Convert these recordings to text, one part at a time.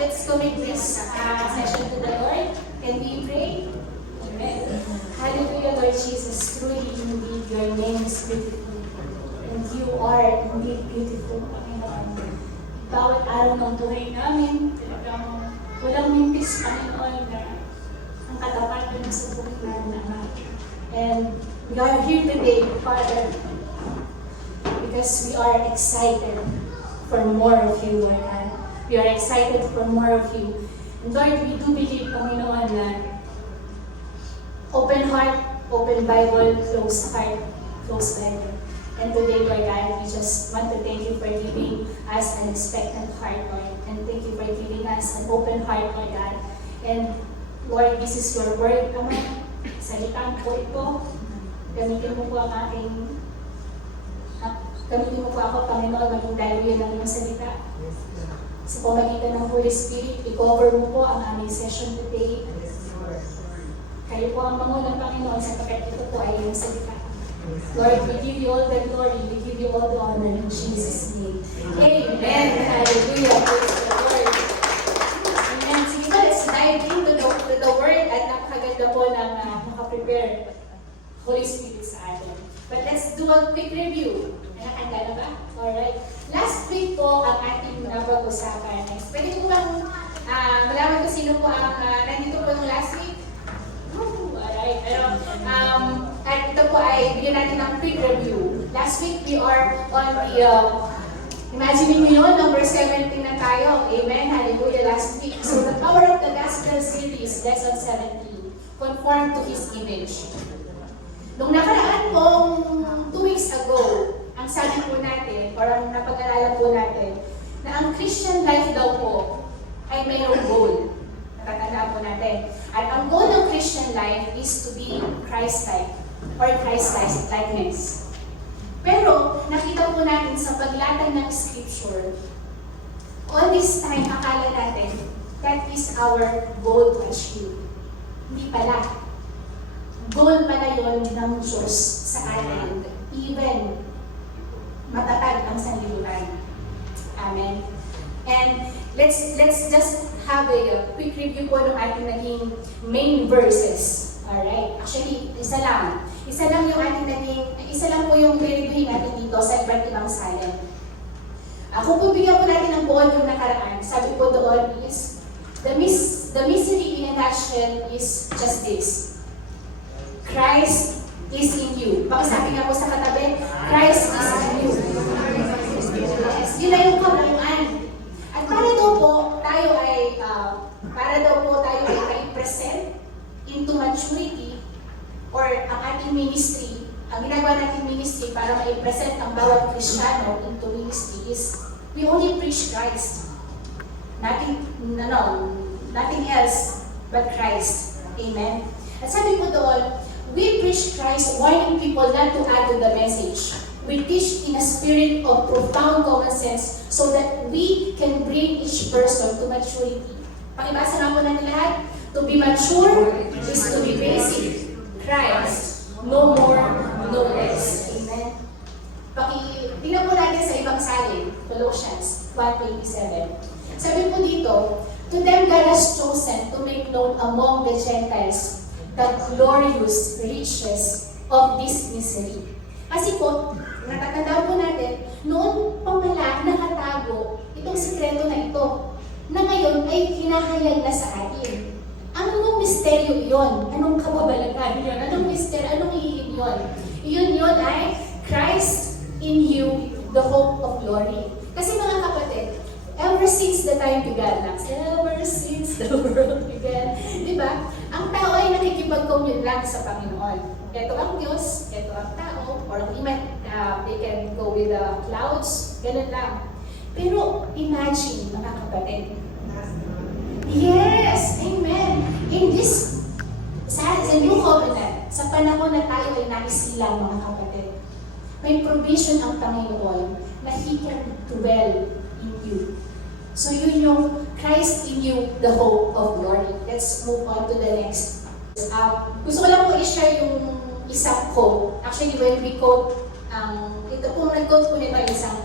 let's commit this session to the Lord. Can we pray? Amen. Hallelujah, Lord Jesus. Truly, indeed, your name is beautiful. And you are indeed beautiful, Panginoon. Bawat araw ng buhay namin, talagang walang mintis, Panginoon, na ang katapatan sa buhay namin. And we are here today, Father, because we are excited for more of you, Lord God. We are excited for more of you. And Lord, we do believe, Panginoon, na open heart, open Bible, closed heart, closed Bible. And today, Lord God, we just want to thank you for giving us an expectant heart, Lord. And thank you for giving us an open heart, Lord God. And Lord, this is your word, Ama. Salitaan po ito. Gamitin mo po ang gamitin mo po ako, Panginoon, maging daluyan ng iyong salita. Sa pamagitan ng Holy Spirit, i-cover mo po ang aming session today. Kayo po ang Pangulang Panginoon, sapagkat ito po ay iyong salita. Lord, we give you all the glory, we give you all the honor in Jesus' name. Amen. Hallelujah. Praise the Lord. Amen. Sige po, let's dive into the word at napakaganda po ng nakaprepare Holy Spirit sa atin. But let's do a quick review. Nakakanda na ba? Alright. Last week po ang ating napag-usapan. Pwede po bang malaman ko sino po ang nandito po ng last week? Alright. At ito po ay bigyan natin ng quick review. Last week we are on the imagining nyo yun, number 17 na tayo. Amen. Hallelujah. Last week. So the power of the gospel series, lesson 17. Conform to His image. Nung nakaraan pong 2 weeks ago, ang sabi po natin, or ang napag-aralan po natin, na ang Christian life daw po ay mayroong goal. Natatandaan po natin. At ang goal ng Christian life is to be Christ-like, or Christ-likeness. Pero, nakita po natin sa paglatag ng Scripture, all this time, akala natin, that is our goal to achieve. Hindi pala. Goal pala yun ng Diyos sa atin. Even matatag ang sanlibutan. Amen. And let's just have a quick review po ng ating naging main verses. Alright? Actually, isa lang. Isa lang po yung i-reviewin natin dito sa iba't ibang salin. Kung bigyan po natin ng buwan yung nakaraan, sabi po doon is, the mystery in a nutshell is just this. Christ is in you. Pakisabi nga po sa katabi, Christ is in you. Yes, yun na yung kabuuan. At para daw po tayo ay present into maturity, or ang ating ministry, ang ginagawa nating ministry para ma-present ang bawat Kristiyano into ministry is, we only preach Christ. Nothing else but Christ. Amen. At sabi po doon, we preach Christ, warning people not to add to the message. We teach in a spirit of profound common sense so that we can bring each person to maturity. Pakibasa nga po natin lahat. To be mature is to be basic. Christ, no more, no less. Amen. Tingnan po natin sa ibang salin, Colossians 1:27. Sabi po dito, to them God has chosen to make known among the Gentiles the glorious riches of this mystery. Kasi po, natatandaan po natin, noon pa pala nakatago itong sikreto na ito, na ngayon ay hinahayag na sa atin. Anong misteryo iyon? Anong kababalaghan yun? Anong misteryo? Anong iyon yun? Iyon ay Christ in you, the hope of glory. Kasi mga kapatid, ever since the time began, ever since the world began, di ba? Ang tao ay nakikipag-commune lang sa Panginoon. Ito ang Diyos, ito ang tao, or they can go with the clouds, ganun lang. Pero imagine, mga kapatid. Yes! Amen! In this, sa New Covenant, sa panahon na tayo ay naisilang, mga kapatid, may provision ang Panginoon na He can dwell in you. So yun yung Christ in you, the hope of glory. Let's move on to the next. Gusto ko lang po i-share yung isang quote. Actually, when we quote, ito po nag-quote po nito isang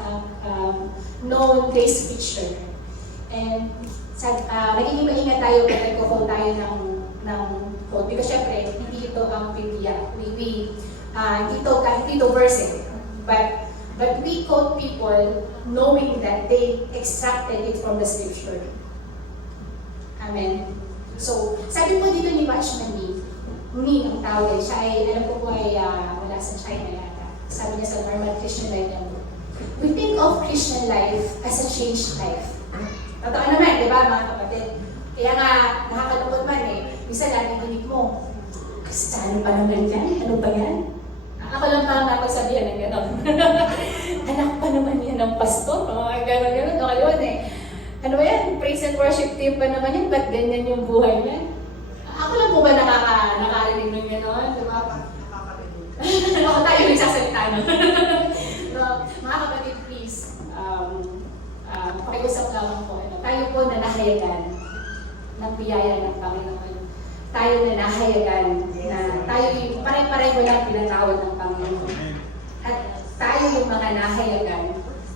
known bass preacher. And nagiging maingat tayo kung nagko-quote tayo ng quote. Because syempre, hindi ito ang Biblia. Hindi ito verse eh. But we quote people knowing that they extracted it from the scripture. Amen. So, sabi po dito ni Watchman Nee ang tawag, siya ay, alam ko po ay wala sa China yata. Sabi niya sa Normal Christian Life niya, we think of Christian life as a changed life. Totoo naman, di ba mga kapatid? Kaya nga, nakakalungkot man eh. Minsan lagi dinig mo, Kristiyano pa naman yan? Ano ba yan? Ako lang pa napagsabihan ng gano'n. Anak pa naman yan ng pastor. Mga gano'n-gano'n. Nakaliwan eh. Ano ba yan? Praise and worship team pa naman yan. Ba't ganyan yung buhay niya? Ako lang po ba nakakarinig ng gano'n? Diba? Ako tayo nagsasalita no? No, mga kapatid, please. Pakiusap lang po. Tayo po na nahayagan ng biyaya ng Panginoon. Tayo na nahayagan na tayo yung pare-pareho lang pinatawad ng Panginoon. At tayo yung mga nahayagan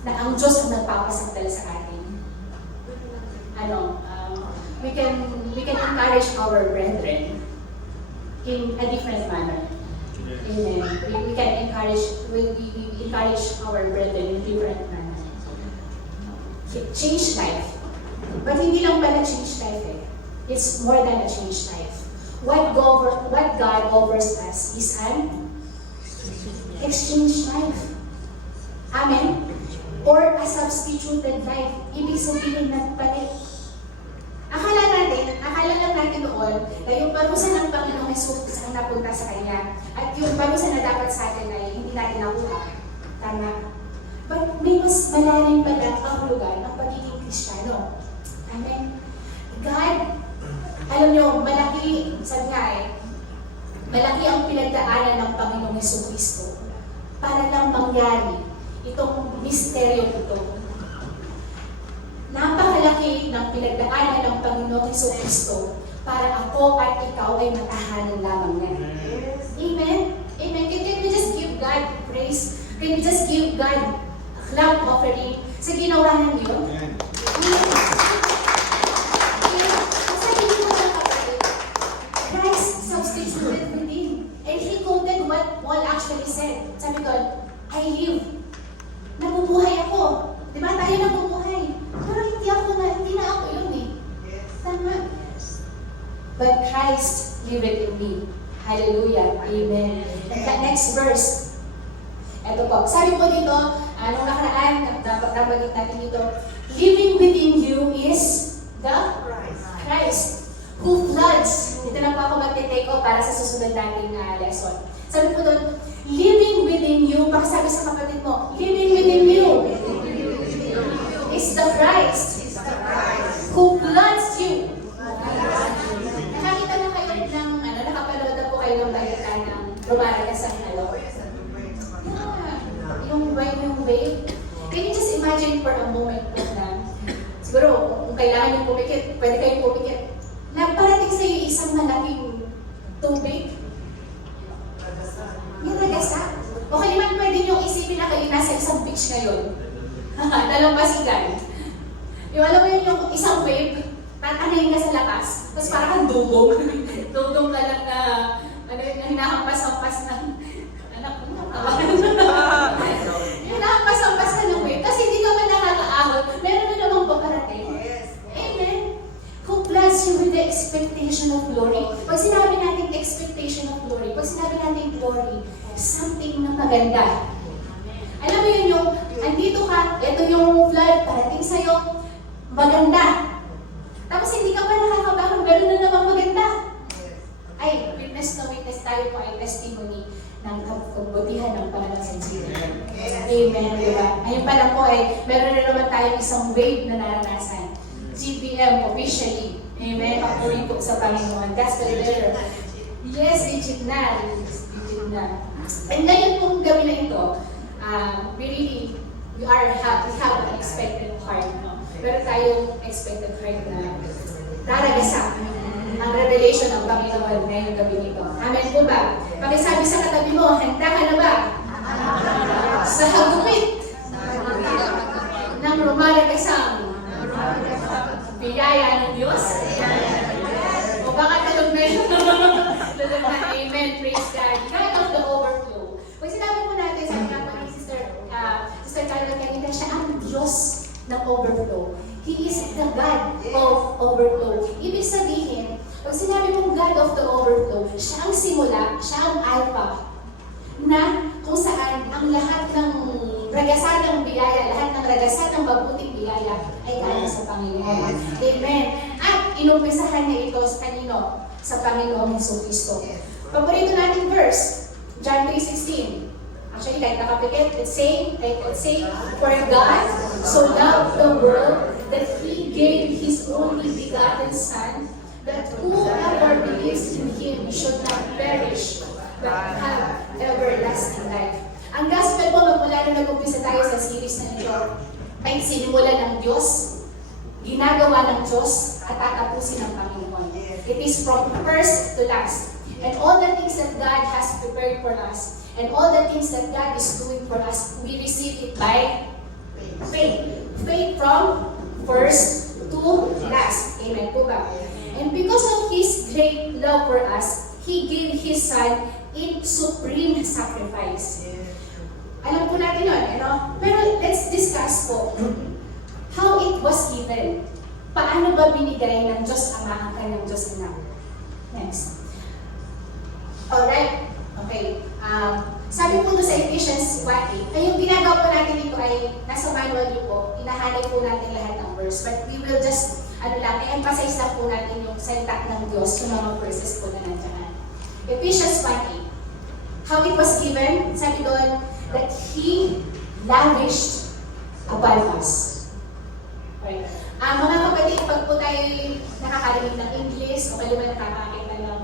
na ang Diyos ang nagpapasakdal sa atin. We can encourage our brethren in a different manner. Amen. We can encourage our brethren in different manner. Change life. But hindi lang pala change life eh. It's more than a change life. What God offers us is an exchange life. Amen? Or a substituted life. Ibig sabihin nagpalit. Akala lang natin noon na yung parusa ng Panginoong Jesus ang napunta sa Kanya. At yung parusa na dapat sa atin ay hindi natin nakuha. Tama. But may mas malalim pala ang lugar ng pagiging Kristiyano. Amen? God, alam nyo, malaki, sabi nga eh, malaki ang pinagdaanan ng Panginoong Jesucristo para lang mangyari itong misteryo ito. Napakalaki ng pinagdaanan ng Panginoong Jesucristo para ako at ikaw ay matahanan lamang niya. Amen? Amen? Can we just give God praise? Can we just give God a clap offering sa ginawa ng Diyos? Sabi niyo mga kapatid, Christ substituted within. And He quoted what Paul actually said. Sabi doon, I live. Nabubuhay ako. Diba? Tayo nabubuhay. Pero hindi na ako yun eh. Tama. But Christ lived in me. Hallelujah. Amen. And the next verse. Ito po. Sabi po dito, nung nakaraan, nabanggit natin dito, living within you is the Christ who floods. Dito na po ako mag-take off para sa susunod nating lesson. Sabi po doon, living within you, pakisabi sa kapatid mo, living within you is the Christ who floods you. Nakakita na kayo ng, nakapanood na po kayo ng balita ng Rumaragas ang yung wave. Can you just imagine for a moment na, siguro, kung kailangan yung pumikit, pwede kayong pumikit, na parating sa iyo isang malaking tubig. Yung nagasa. Okay naman pwede nyo isipin na kayo nasa isang beach ngayon. Dalampasigan. Yung alam mo yun yung isang wave, tatanayin ka sa lakas, tapos parang kang dugong. Dugong ka lang na, hinahampas-hampas ng, anak mo na. Hinahampas-hampas ka ng wave, kasi hindi ka man nakakaahon, meron na namang paparating. Amen. Who plans you with the expectation of glory? Pag sinabi natin expectation of glory, pag sinabi natin glory, something na maganda. Alam mo yun yung, andito ka, ito yung flood, parating sa'yo, maganda. Tapos hindi ka pa nakakabangon, meron na namang maganda. Ay, witness na witness tayo po ay testimony ng kabutihan ng Panginoon sa Israel. Amen, diba? Ayun pa lang po ay, meron na naman tayong isang wave na naranasan. GBM officially. Amen, papuri po sa Panginoon. Gospel leader. Yes, legit na. Legit na. And ngayon pong gabi na ito, we have an expected heart, no? Pero tayong expected heart na daragasak ang revelation ng Panginoon ngayong gabi nito. Amen po ba? Pakisabi sa katabi mo, handa ka na ba? Sa hagupit ng rumaragasang biyaya ng Diyos? O baka tulog na yun? Tulog na. Amen. Praise God. God of the overflow. Pag sinabi po natin, sabi nga po ni Sister Carla kanina, siya ang Diyos ng overflow. He is the God of overflow. Ibig sabihin, pag sinabi mong God of the overflow, siya ang simula, siya ang alpha, na kung saan ang lahat ng ragasadang biyaya, lahat ng ragasadang mabuting biyaya ay galing sa Panginoon. Amen. At inumpisahan niya ito sa kanino? Sa Panginoon Jesucristo. Paborito natin verse, John 3:16. Actually, kahit nakapikit, let's say, for God so loved the world that He gave His only begotten Son, that whoever believes in Him should not perish, but have everlasting life. Ang gospel po, magmula nung nag-umpisa tayo sa series na ito, ay sinimula ng Diyos, ginagawa ng Diyos, at tatapusin ng Panginoon. It is from first to last. And all the things that God has prepared for us, and all the things that God is doing for us, we receive it by faith. Faith from first to last. Amen po ba? And because of His great love for us, He gave His Son in supreme sacrifice. Alam po natin yun, Pero let's discuss po how it was given. Paano ba binigay ng Diyos Ama ang kanyang Diyos Anak? Next. Alright. Okay. Sabi po sa Ephesians 1:8, ay yung ginagawa po natin dito ay nasa manual niyo po, inahanay po natin lahat ng verse. But we will just, i-emphasize lang po natin yung salita ng Diyos, yung mga verses po na nandiyan. Ephesians 1:8. How it was given, sabi doon, that He lavished upon us. Right. Mga kapatid, pag po tayo nakakarinig ng English, o kalima nakakakita ng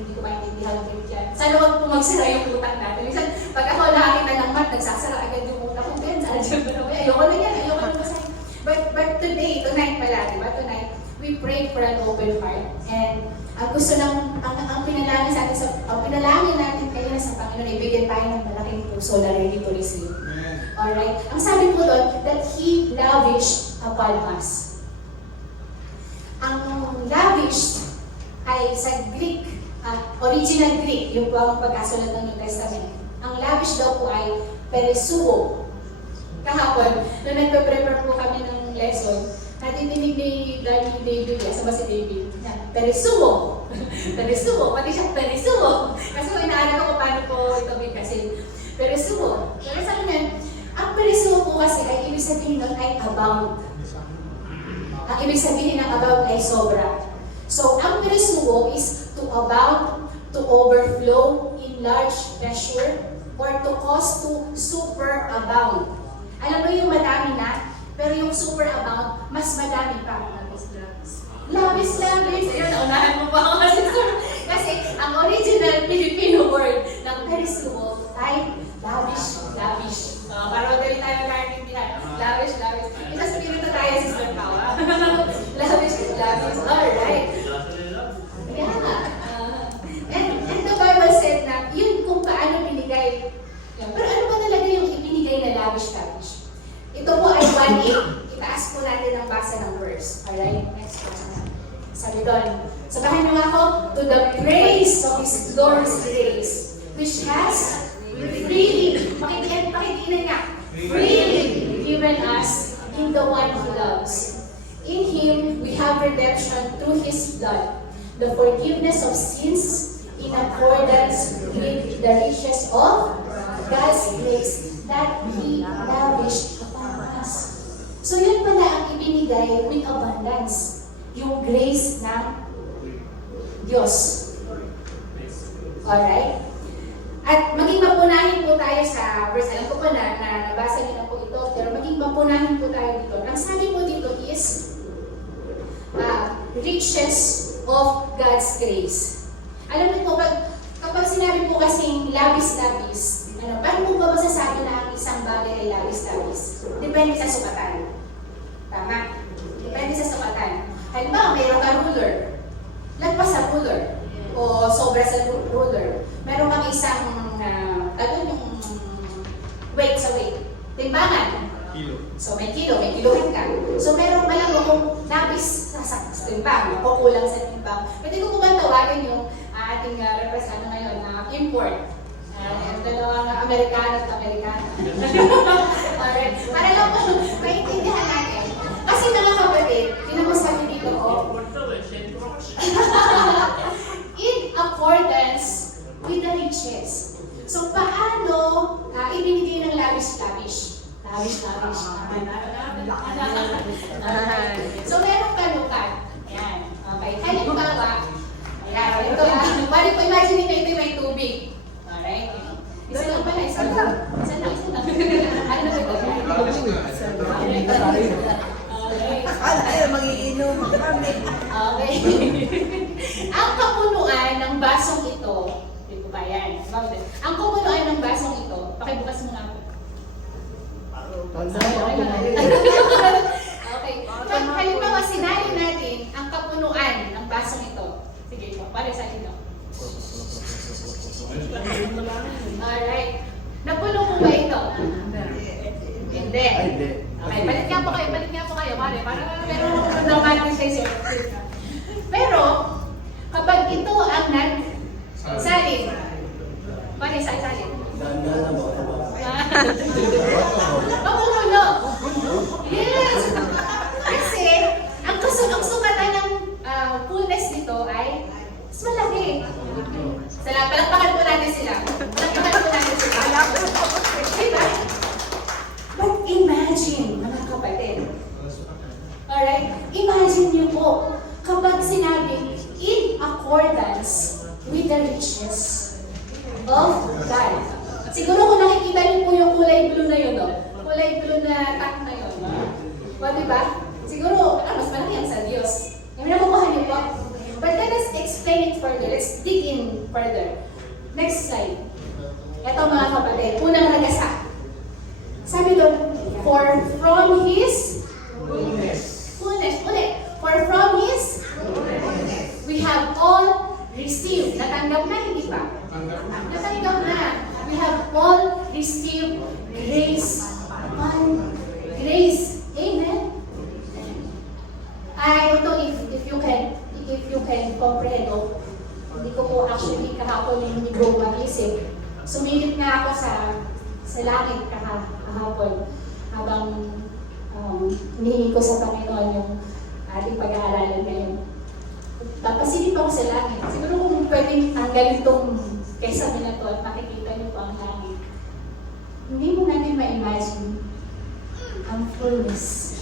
hindi ko maintindihan ng yan. Sana huwag po magsara yung utak natin. Minsan, pag ako nakakita ng math, nagsasara agad yung utak ko. Ganyan, ayoko na yan, ayoko na basahin. But today, tonight pala, diba? Tonight, we pray for an open heart. And ang gusto ang pinalangin sa atin, ang pinalangin natin kayo na sa Panginoon, ibigyan tayo ng malaking puso na ready to receive. Alright? Ang sabi po doon, that He lavished upon us. Ang lavished ay sa Greek, original Greek, yung po ang pagkasulat ng New Testament. Ang lavish daw po ay peresuo. Kahapon, nung nagpe-prepare po kami ng lesson, natinig ni David, sama si David, peresuo. Peresuo, pati siya peresuo. Kasi kung inaalam ko paano po ito bigkasin. Peresuo. Pero sabi niya, ang peresuo po kasi ay ibig sabihin nun ay abound. Ang ibig sabihin ng abound ay sobra. So, ang peresuo is to abound, to overflow in large measure, or to cause to superabound. Alam mo yung madami na, pero yung superabound, mas madami pa. Labis. Ayun, naunahan mo pa ako kasi ang original Filipino word ng peresuo ay lavish. Para madali tayo nakaintindihan. Lavish. Isa spirito tayo, Sister Kawa. Lavish. Alright. And the Bible said na, yun kung paano binigay. Pero ano ba talaga yung ibinigay na lavish? Ito po ay 1:8. Itaas po natin ang basa ng verse. Alright? Next verse na. Sabi doon, sabahan niyo ako, to the praise of His glorious grace, which has freely, pakikinan niya, freely given us in the one He loves. In Him, we have redemption through His blood, the forgiveness of sins in accordance with the riches of God's grace that He lavished upon us. So yun pala ang ibinigay with abundance, yung grace ng Diyos. Alright? At maging mapunahin po tayo sa verse, alam ko po na nabasa niyo na po ito, pero maging mapunahin po tayo dito. Ang sabi po dito is, riches of God's grace. Alam niyo po, kapag sinabi po kasing labis-labis, paano po ba masasabi na ang isang bagay ay labis-labis? Depende sa sukatan. Tama? Depende sa sukatan. Halimbawa, mayroon ka ruler. Lagpas sa ruler. O sobra sa ruler. Meron kang isang, yung weight sa weight. Timbangan. So may kilohan ka. So meron pa lang kung labis sa timbang, o kulang sa timbang. Pwede ko ba tawagin yung ating representative ngayon na import? Yung dalawang Amerikano at Amerikana. Alright. Para lang po, maintindihan natin. Kasi mga kapatid, yun ang sabi dito ko, in accordance with the riches. So, paano ibinigay ng lavish-lavish? Lavish-lavish. So, meron kanukat. Ayan. Okay. Halimbawa, ayan. Ito, bali po, imagine nyo ito may tubig. Alright? Isa lang pala, isa lang. Ano ba ito? Akala ay magiinom kami. Okay. Ang kapunuan ng basong ito, di po ba yan? Ang kapunuan ng basong ito, pakibukas mo nga po. Okay. Halimbawa, sinali natin ang kapunuan ng basong ito. Sige po, para sa inyo. Alright. Napuno po ba ito? Hindi. Okay, balik nga po kayo, pare. Para meron akong dramatic sa Pero, kapag ito ang nag-salin, pare, salin. Mapupuno. Yes! Kasi, ang sukatan ng fullness nito ay mas malaki. Palakpakan po natin sila. Diba? But imagine, mga kapatid. Alright? Imagine niyo po, kapag sinabi, in accordance with the riches of God. Siguro kung nakikita niyo po yung kulay blue na yun, no? Kulay blue na tag na yun. O, diba? Siguro, mas malaki yan sa Diyos. Yung nakukuha niyo po. But let us explain it further. Let's dig in further. Next slide. Ito mga kapatid, unang nagasa. Sabi doon, for from His fullness. Ulit. For from His we have all received. Natanggap na, hindi pa? Natanggap na. We have all received grace upon grace. Amen? I don't know if you can comprehend. Hindi ko po actually kahapon hindi ko mag-isip. Sumilip na ako sa langit kahapon habang hinihingi ko sa Panginoon yung ating pag-aaralan ngayon. Papasilip ako sa langit. Siguro kung pwedeng tanggalin itong kesa nila to at makikita niyo po ang langit. Hindi mo natin ma-imagine ang fullness,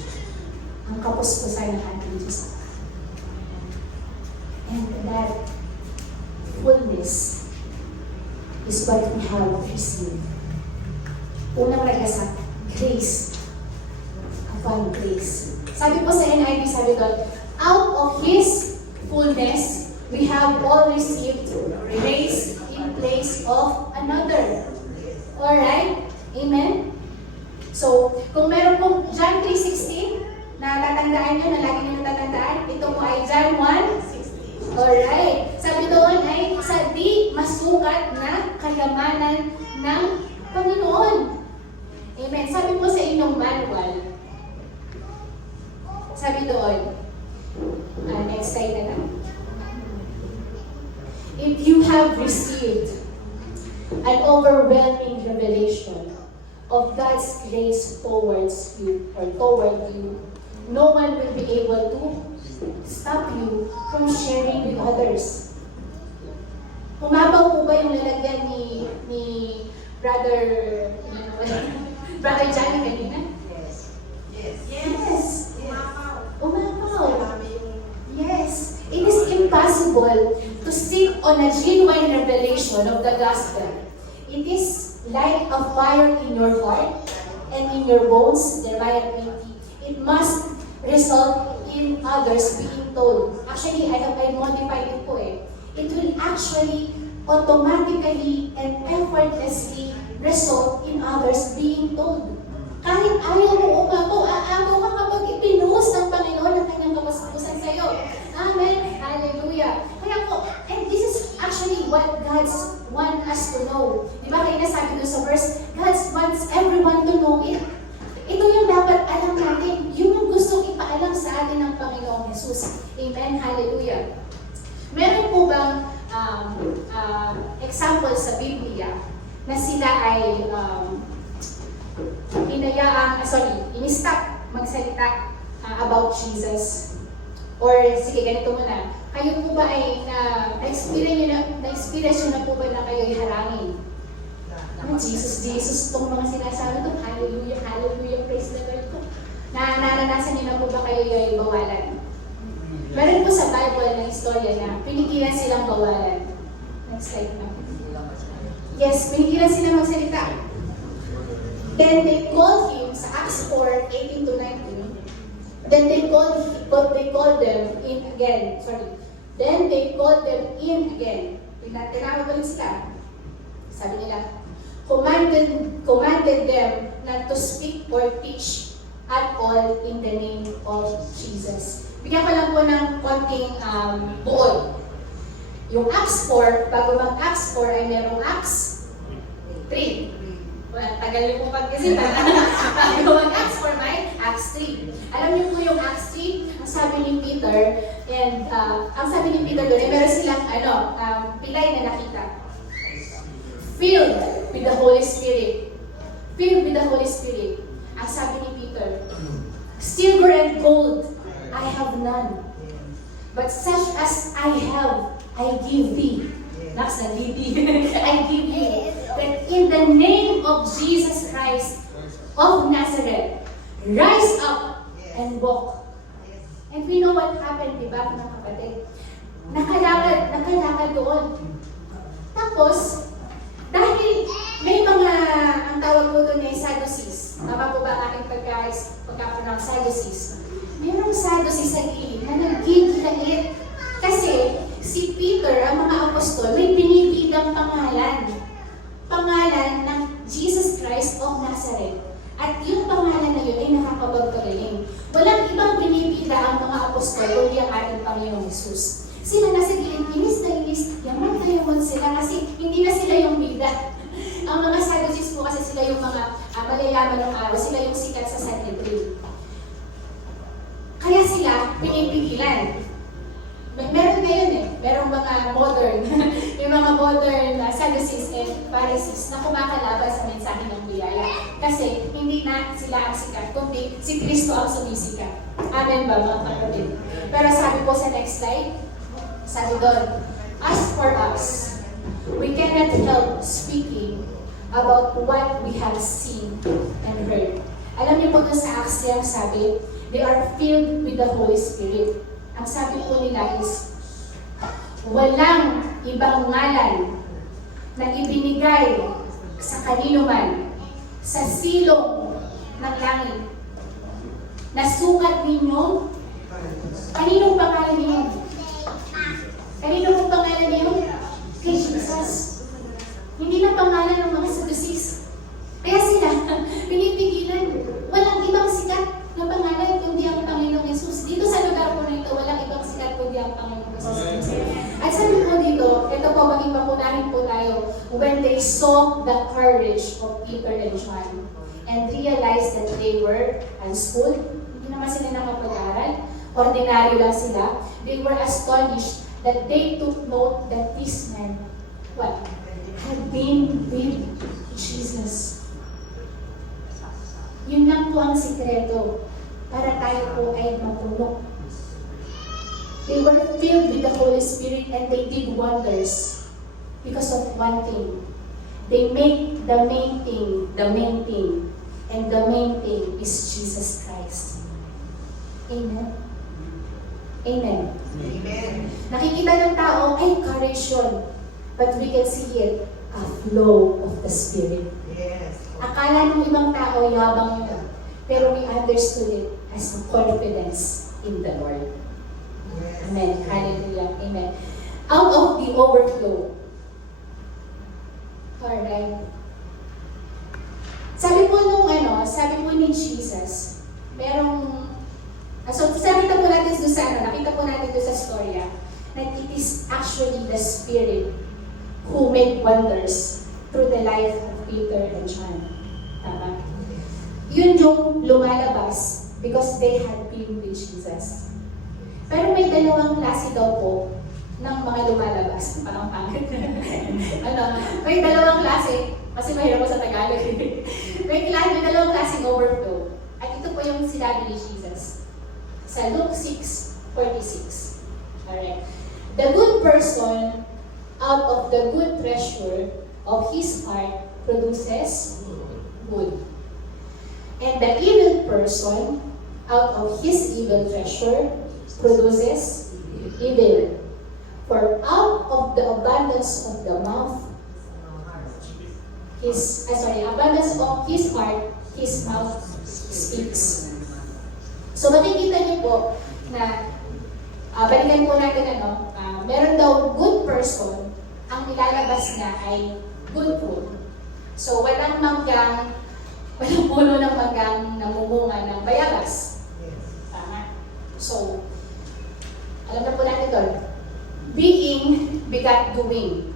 ang kapuspusan ng ating Diyos. And that fullness is what we have received. Unang nagasa, grace upon grace. Sabi po sa NIV, sabi doon, out of His fullness, we have all received grace in place of another. Alright? Amen? So, kung meron pong John 3:16, na tatandaan nyo, na lagi nyo natatandaan, ito po ay John 1:16. Alright. Sabi doon ay sa di masukat na kayamanan ng Panginoon. Amen. Sabi po sa inyong manual, sabi doon, next slide na lang. If you have received an overwhelming revelation of God's grace towards you or toward you, no one will be able to stop you from sharing with others. Humabaw po ba yung lalagyan ni Brother Johnny kanina? Yes. Umabaw. Yes. It is impossible to sit on a genuine revelation of the gospel. It is like a fire in your heart and in your bones, Jeremiah 20. It must result in others being told. Actually, I modified it po eh. It will actually automatically and effortlessly result in others being told. Kahit ayaw mo umabaw, aagaw ka kapag ipinuhos ng Panginoon ang kanyang kapaspusan sa iyo. Amen. Hallelujah. Kaya po, and this is actually what God's want us to know. Di ba kaya nasabi doon sa verse, God wants everyone to know it. Ito yung Amen. Hallelujah. Meron po bang example sa Biblia na sila ay in-stop magsalita about Jesus? Or sige, ganito muna. Kayo po ba ay na-experience nyo na po ba na kayo ay harangin? Jesus, Jesus, itong mga sinasabi ito, hallelujah, hallelujah, praise the Lord po. Naranasan niyo na po ba kayo ay bawalan? Meron po sa Bible na istorya na pinigilan silang bawalan. Next slide na. Yes, pinigilan silang magsalita. Then they called him sa Acts 4, 18 to 19. Then they called them in again. Then they called them in again. Tinawag ulit sila. Sabi nila, commanded them not to speak or teach at all in the name of Jesus. Bigyan ko lang po ng konting buod. Yung Acts 4, bago mag-Acts 4 ay merong Acts 3. Tagal niyo po pag-isipan. Bago mag-Acts 4 may Acts 3. Alam niyo po yung Acts 3, ang sabi ni Peter, and ang sabi ni Peter doon, ay meron silang pilay na nakita. Filled with the Holy Spirit. Filled with the Holy Spirit. Ang sabi ni Peter, silver and gold I have none, but such as I have, I give thee. Next na DD. I give you that in the name of Jesus Christ of Nazareth, rise up and walk. And we know what happened, di ba, mga kapatid? Nakalakad doon. Tapos, dahil may mga, ang tawag ko doon ay Sadducees. Tama po ba ang aking pagka-pronounce Sadducees? Mayroong Sadducees sa gilid na nagigilait. Kasi si Peter, ang mga apostol, may pinipidang pangalan. Pangalan ng Jesus Christ of Nazareth. At yung pangalan na yun ay nakakapagpagaling. Walang ibang pinipida ang mga apostol kundi ang ating Panginoong Jesus. Sila nasa gilid, inis na inis, yaman na yaman sila kasi hindi na sila yung bida. Ang mga Sadducees po kasi sila yung mga malayaman ng araw, sila yung sikat sa Sanhedrin. Kaya sila pinipigilan. Meron ngayon merong mga modern, yung mga modern Sadducees and Pharisees na kumakalaban sa mensahe ng biyaya. Kasi hindi na sila ang sikat, kundi si Kristo ang sumisikat. Amen ba mga kapatid? Pero sabi po sa next slide, sabi doon, as for us, we cannot help speaking about what we have seen and heard. Alam niyo po doon sa Acts 3 ang sabi, they are filled with the Holy Spirit. Ang sabi po nila is, walang ibang ngalan na ibinigay sa kanino man sa silong ng langit. Nasukat ninyo, kaninong pangalan niyo? Kaninong pangalan niyo? Kay Jesus. Hindi na pangalan ng mga Sadducees. Kaya sila, pinipigilan. Walang ibang sikat na pangalan kundi ang Panginoong Jesus. Dito sa lugar po na ito, walang ibang sikat kundi ang Panginoong Jesus. At sabi po dito, ito po, maging papunahin po tayo, when they saw the courage of Peter and John and realized that they were unschooled, hindi naman sila nakapag-aral, ordinaryo lang sila, they were astonished that they took note that this man, what? Had been with Jesus. Yun lang po ang sikreto para tayo po ay mapuno. They were filled with the Holy Spirit and they did wonders because of one thing. They make the main thing, and the main thing is Jesus Christ. Amen? Amen? Amen. Nakikita ng tao, ay courage yun. But we can see it, a flow of the Spirit. Yes. Akala ng ibang tao, yabang yun. Pero we understood it as a confidence in the Lord. Yes. Amen. Hallelujah. Amen. Out of the overflow. Alright. Sabi po ni Jesus, merong, so sabi po natin doon sa nakita po natin doon sa storya, that it is actually the Spirit who made wonders through the life of Peter and John. Tama? Yun yung lumalabas because they had been with Jesus. Pero Pero may dalawang klase daw po ng mga lumalabas. Parang pangit. May dalawang klase, kasi mahirap po sa Tagalog. may dalawang klaseng overflow. At ito po yung sinabi ni Jesus sa Luke 6:46. Alright. The good person out of the good treasure of his heart produces good. And the evil person out of his evil treasure produces evil. For out of the abundance of the mouth, abundance of his heart, his mouth speaks. So makikita niyo po na balikan po natin meron daw good person, ang ilalabas niya ay good fruit. So walang puno ng manggang namumunga ng bayabas. Tama. So, alam na po natin doon. Being begat doing.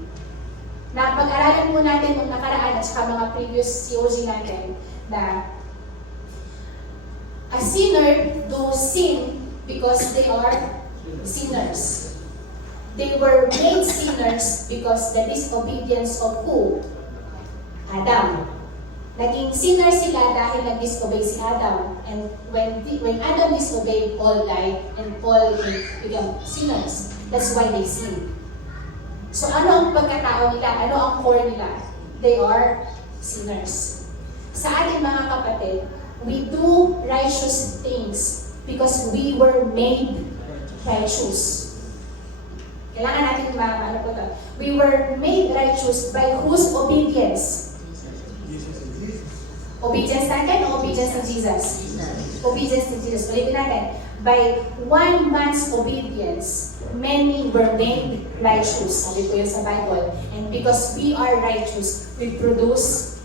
Napag-aralan po natin nung nakaraan at saka mga previous COG natin na a sinner do sin because they are sinners. They were made sinners because the disobedience of who? Adam. Naging sinner sila dahil nag-disobey si Adam. And when Adam disobeyed, Paul died and Paul became sinners. That's why they sin. So ano ang pagkatao nila? Ano ang core nila? They are sinners. Sa ating mga kapatid, we do righteous things because we were made righteous. Kailangan natin we were made righteous by whose obedience? Obedience natin o obedience ng Jesus? Obedience ng Jesus. Ulitin natin. By one man's obedience, many were made righteous. Sabi po yun sa Bible. And because we are righteous, we produce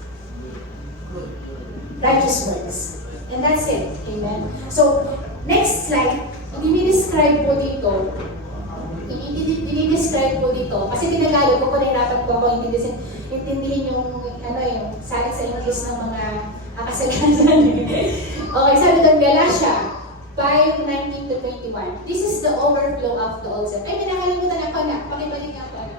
righteous works. And that's it. Amen. So, next slide, i-describe po dito, kasi tinagalog ko, nahirapan po ako intindihin yung salit sa English ng mga akasalanan. Okay, sabi doon, Galatia 5:19-21. This is the overflow of the old self. Ay, nakalimutan ako na. Pakibalik ako na.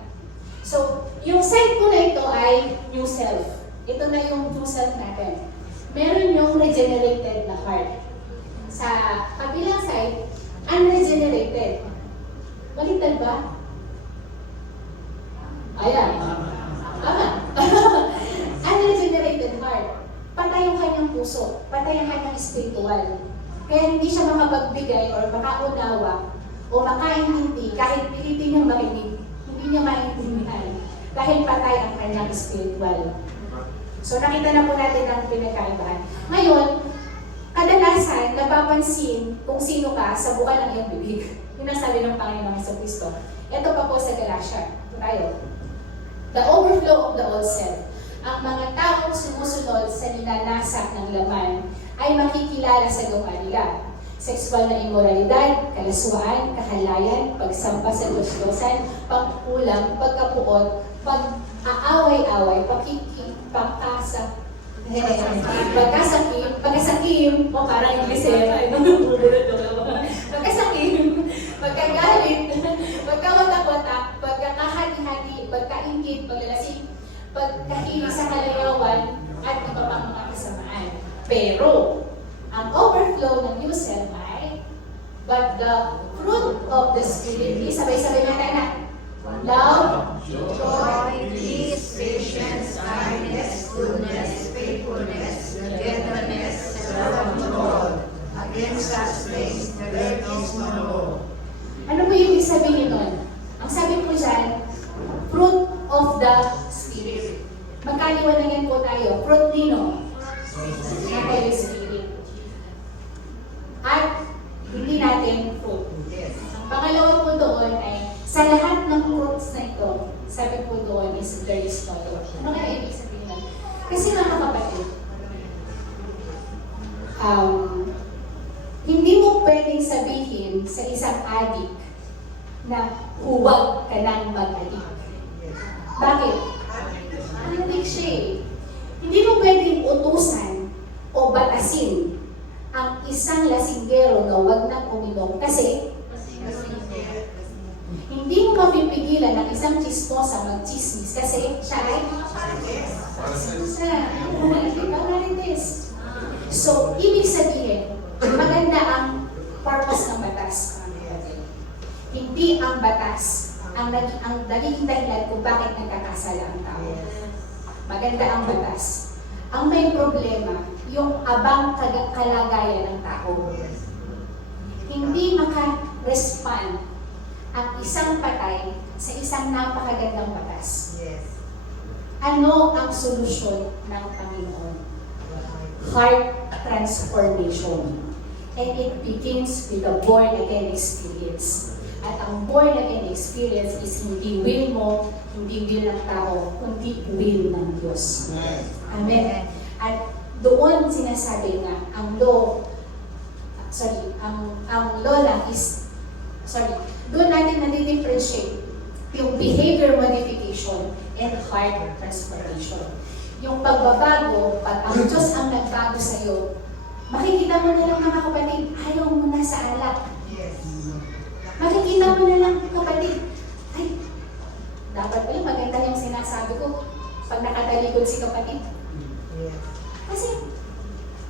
So, yung side po na ito ay new self. Ito na yung new self natin. Meron yung regenerated na heart. Sa kabilang side, unregenerated. Baliktad ba? Ayan. Tama. Unregenerated heart. Patay yung kanyang puso. Patay ang kanyang spiritual. Kaya hindi siya makapagbigay or makaunawa o makaintindi kahit pilitin niyang makinig. Hindi niya maintindihan. Dahil patay ang kanyang spiritual. So nakita na po natin ang pinagkaibahan. Ngayon, kadalasan napapansin kung sino ka sa buka ng iyong bibig. Yun ang sabi ng Panginoon sa Kristo. Ito pa po sa Galatia. Tayo. The overflow of the old self. Ang mga taong sumusunod sa ninanasak ng laman ay makikilala sa gawa nila. Sexual na immoralidad, kalaswaan, kahalayan, pagsampa sa gusyosan, pagkulang, pagkapuot, pag-aaway-away, pagkasakim, o parang Inglisera, pagkasakim, pagkagalit, pagkawatak-watak, pagkakahati-hati, pagkaingit, paglalasing, pagkahilig sa kalayawan, at iba pang mga kasamaan. Pero, ang overflow ng new self ay, but the fruit of the Spirit is, sabay-sabay natin na, love, Joy, peace, patience, kindness, goodness, faithfulness, gentleness, self-control. Against such things, there is no law. Ano po yung ibig sabihin nun? Ang sabi po dyan, fruit of the Spirit. Magkaliwanagan po tayo. Fruit nino? Ng Holy Spirit. At hindi natin fruit. Ang pangalawa po doon ay, sa lahat ng fruits na ito, sabi po doon is there is no law. Ano kaya ibig sabihin nun? Kasi mga kapatid, hindi mo pwedeng sabihin sa isang adik na huwag ka nang mag-adik. Bakit? Adik siya eh. Hindi mo pwedeng utusan o batasin ang isang lasinggero na huwag nang uminom kasi mapipigilan ng isang chismosa mag-chismis kasi siya ay marites. So, ibig sabihin, maganda ang purpose ng batas. Hindi ang batas ang nagiging dahilan kung bakit nagkakasala ang tao. Maganda ang batas. Ang may problema, yung abang kalagayan ng tao. Hindi maka-respond ang isang patay sa isang napakagandang batas. Ano ang solusyon ng Panginoon? Heart transformation. And it begins with a born-again experience. At ang born-again experience is hindi will mo, hindi will ng tao, kundi will ng Diyos. Amen. At doon sinasabi nga, ang law lang is, doon natin nadi-differentiate yung behavior modification and heart transformation. Yung pagbabago, pag ang Diyos ang nagbago sa'yo, makikita mo na lang mga kapatid, ayaw mo na sa alak. Makikita mo na lang kapatid, ay, dapat pala maganda yung sinasabi ko pag nakatalikod si kapatid. Kasi,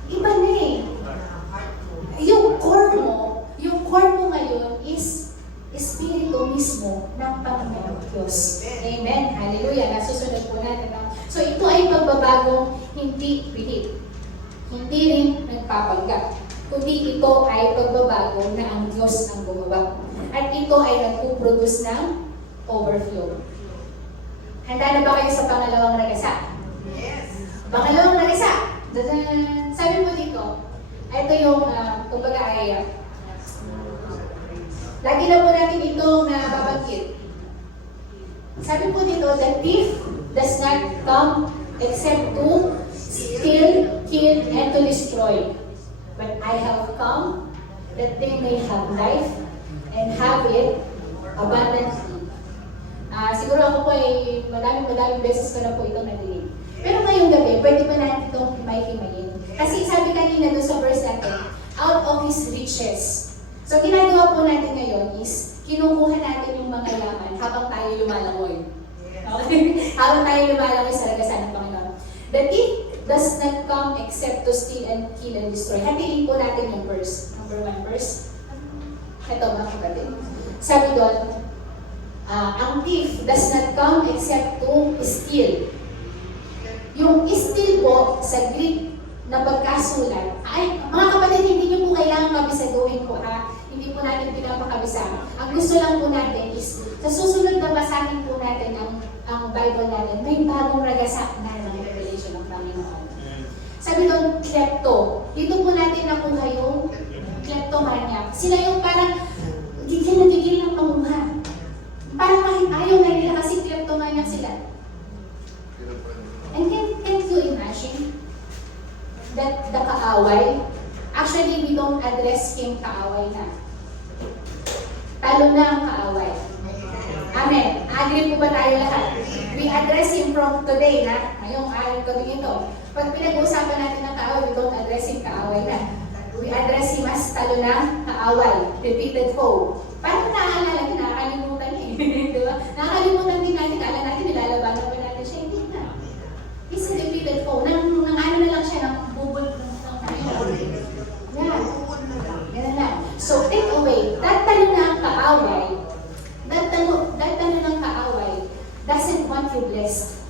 iba na eh. Yung core mo ngayon is Espiritu mismo ng Panginoon Diyos. Amen. Hallelujah. Nasusunod po natin. So ito ay pagbabagong hindi pilit. Hindi rin nagpapanggap. Kundi ito ay pagbabago na ang Diyos ang gumawa. At ito ay nagpuproduce ng overflow. Handa na ba kayo sa pangalawang ragasa? Yes. Pangalawang ragasa. Sabi mo dito, ito yung, kumbaga ay, lagi na po natin itong nababanggit. Sabi po dito, the thief does not come except to steal, kill, and to destroy. But I have come that they may have life and have it abundantly. Siguro ako po ay madaming beses ko na po itong nadinig. Pero ngayong gabi, pwede ba natin itong himay-himayin? Kasi sabi kanina doon sa verse natin, out of His riches. So ginagawa po natin ngayon is, kinukuha natin yung mga yaman habang tayo lumalangoy. Okay? Habang tayo lumalangoy sa lagasan ng Panginoon. The thief does not come except to steal and kill and destroy. Hatiin po natin yung verse. Number 1 verse. Ito mga kapatid. Sabi doon, ang thief does not come except to steal. Yung steal po sa Greek na pagkasulat, ay, mga kapatid, hindi niyo po kailangan kabisaduhin po ha. Hindi po natin pinapakabisa. Ang gusto lang po natin is, sa susunod na basahin po natin ang Bible natin, may bagong ragasa na ng revelation ng Panginoon. Sabi doon, klepto. Dito po natin nakuha yung kleptomania. Sila yung parang gigil ng panguha. Parang kahit ayaw na nila kasi kleptomania sila. And can't you imagine that the kaaway, actually we don't address him kaaway na. Talo na ang kaaway. Amen. Agree po ba tayo lahat? We address him from today na, ngayong araw gabi ito. Pag pinag-uusapan natin ng kaaway, we don't address him kaaway na. We address him as talo na kaaway, repeated foe. Parang naaalala, nakakalimutan eh. Diba? Nakakalimutan din natin, kala natin nilalabanan pa natin siya. Hindi na. He's a repeated foe. Nang ano na lang siya, nang bubol ng Panginoon. Yan. Ganun lang. So, take away. That talo na ang kaaway, that talo ng kaaway doesn't want you blessed.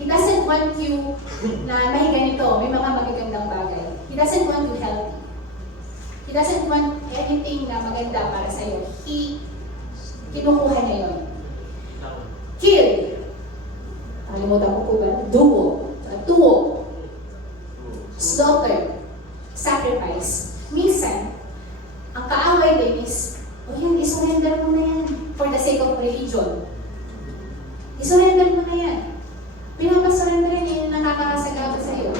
He doesn't want you na may ganito, may mga magagandang bagay. He doesn't want you healthy. He doesn't want anything na maganda para sa'yo. Kinukuha niya yun. Kill. Nakalimutan ko po ba? Tuho. Slaughter. Sacrifice. Minsan, ang kaaway din is, yan, isurrender mo na yan for the sake of religion. Isurrender mo na yan. Pinapasurrender niya yung nakakasagabot sa iyo.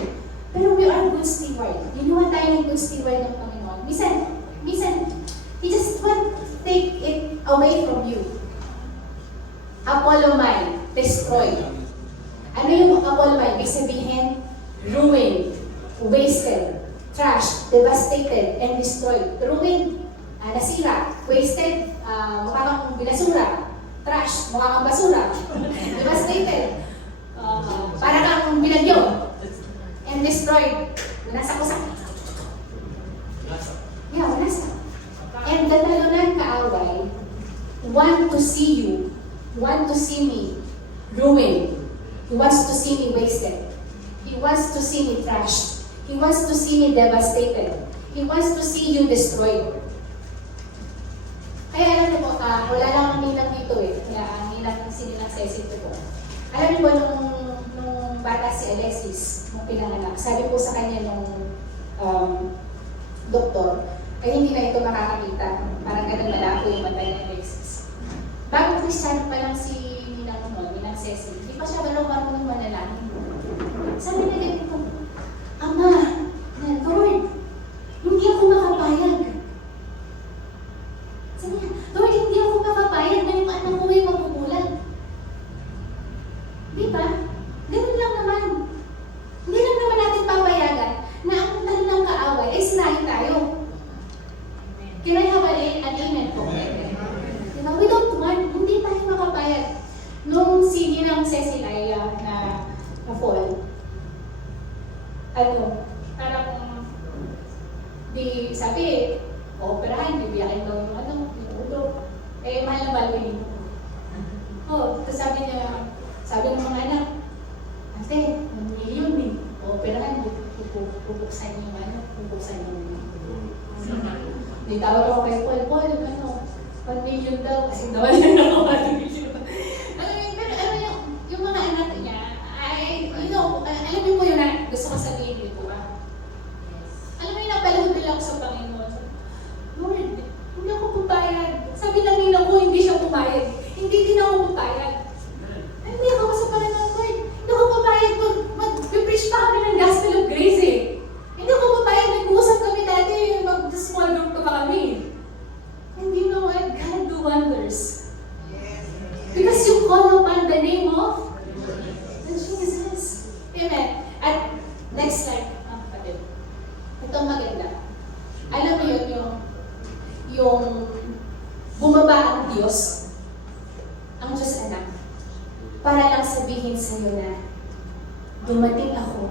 Pero we are good steward. Ginawa tayo ng good steward ng Panginoon. Minsan, He just want to take it away from you. Apolomai, destroy. Ano yung apolomai? Ibig sabihin, ruin, wasted, trash, devastated, and destroyed. Ruin. nasira, wasted, mukha kang binasura, trash, mukha kang basura, devastated, para kang binagyo, and destroyed, nasakusak. Yeah, wanasak. And the talunan kaaway want to see you, want to see me ruined. He wants to see me wasted. He wants to see me trashed. He wants to see me devastated. He wants to see you destroyed. Kaya alam niyo po, wala lang ang ninang dito eh. Kaya ang ninang sinilang sesito po. Alam niyo po, nung bata si Alexis, nung pinanganak, sabi po sa kanya nung doktor, ay hindi na ito makakakita. Parang ganun malako yung mata ni Alexis. Bago Kristiyano pa lang si Ninang Cecil, hindi pa siya marunong manalangin. Sabi na ganito, Ama, Lord, hindi ako makapayag. Sabi niya, Lord, hindi ako makapayag na yung anak ko ay magugulat. Di ba? Ganun lang naman. Hindi lang naman natin papayagan na ang tal ng kaaway ay sirahin tayo. Kinayawalin, an amen po. Diba? We don't want, hindi tayo makapayag. Nung sige ng Cecil ay na-fall, parang di sabi, operahan, bibiyakin daw yung ulo. Eh, mahal na mahal yun. Tapos sabi ng mga anak, Ate, 1 million eh. Operahan, pupuksan yung pupuksan yung Di tawag ako kay Paul, 1 million daw, kasi naman yan ako 1 million. Pero yung mga anak niya, ay, alam mo yun na gusto ko sabihin dito ba? Alam mo yun, napalahod nila ako sa Panginoon. Lord, hindi ako pumayag. Sabi ng ninang ko, hindi siya pumayag. Hindi din ako pumayag. Hindi ako sa Panginoon, Lord. Hindi ako pumayag. Mag-preach pa kami ng gospel of grace eh. Hindi ako pumayag. Nag-uusap kami dati, mag-small group pa kami. And you know what? God do wonders. Because you call upon the name of Jesus. Amen. At next slide, kapatid. Itong maganda. Alam mo yun, yung bumaba ang Diyos, ang Diyos anak, para lang sabihin sa iyo na dumating ako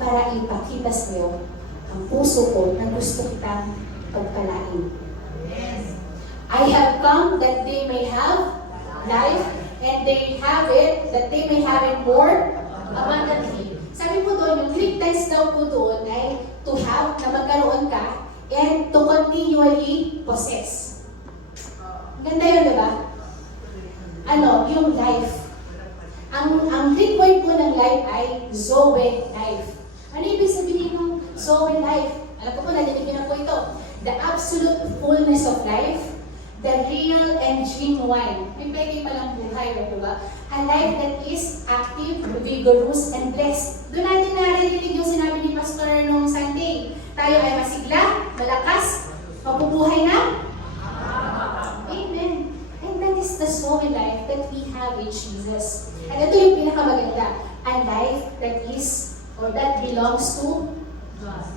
para ipakita sa iyo ang puso ko na gusto kitang pagpalain. I have come that they may have life, and they have it, that they may have it more abundantly. Sabi po doon, yung Greek text daw po doon ay to have, na magkaroon ka, and to continually possess. Ganda yun, di ba? Yung life. Ang Greek word po ng life ay Zoe life. Ano ibig sabihin ng Zoe life? Alam ko po, nadinig na po ito. The absolute fullness of life, the real and genuine. May pwede palang buhay, di ba? A life that is active, vigorous, and blessed. Doon natin narinig yung sinabi ni Pastor nung Sunday. Tayo ay masigla, malakas, mabubuhay na. Amen. And that is the Zoe life that we have in Jesus. And ito yung pinakamaganda. A life that is, or that belongs to God.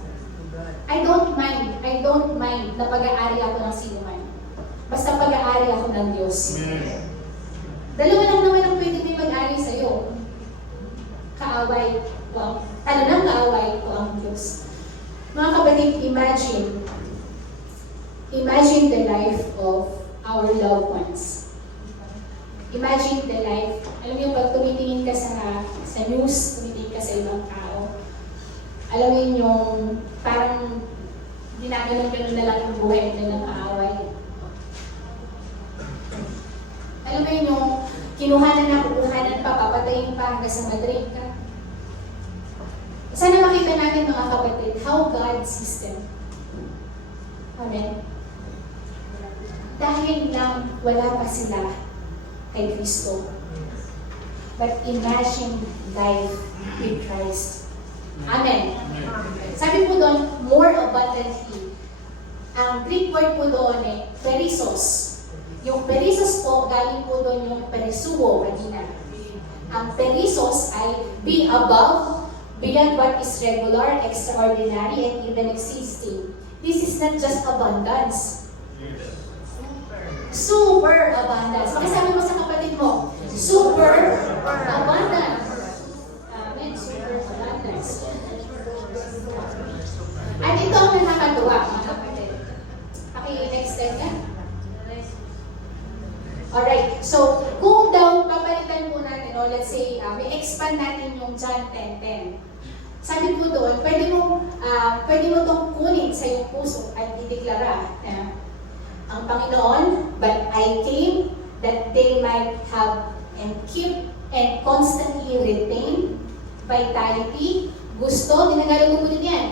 I don't mind na pag-aari ako ng sino man. Basta pag-aari ako ng Diyos. Dalawa lang naman ang pwede may mag-aari sa'yo. Kaaway ko, ng kaaway ko ang Diyos. Mga kapatid, imagine the life of our loved ones. Imagine the life, alam niyo, pag tumitingin ka sa news, tumitingin ka sa ibang tao, alam mo yun yung parang ginaganon-ganon na lang yung buhay nila ng kaaway. Alam mo yun yung kukuhanan pa, papatayin pa hanggang sa Madrid ka. Sana makita natin mga kapatid, how God sees them. Amen. Dahil lang wala pa sila kay Kristo. But imagine life with Christ. Amen. Sabi po doon, more abundantly. Ang Greek word po doon ay perissos. Yung perissos po, galing po doon yung perisuo kanina. Ang perissos ay be above, beyond what is regular, extraordinary, and even existing. This is not just abundance. Super abundance. Pakisabi mo sa kapatid mo, super abundance. Amen, super abundance. At ito ang nakakatuwa, mga kapatid. Paki-next slide ka. Alright, so kung daw papalitan po natin, o let's say, may expand natin yung John 10:10. Sabi po doon, pwede mo itong kunin sa iyong puso at ideklara na ang Panginoon, but I came that they might have and keep and constantly retain vitality, gusto, tinagalog ko po din yan.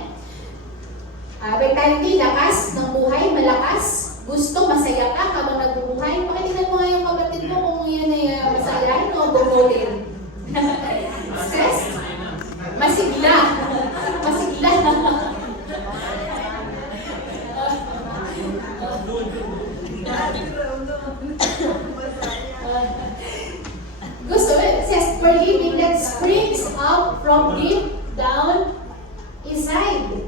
Vitality, lakas ng buhay, malakas, gusto, masaya ka habang nabubuhay. Pakitingnan mo nga yung kapatid mo kung yan ay masaya o bumutin. Stress? Masigla. Masigla. Gusto, it says, for living that springs up from deep down inside.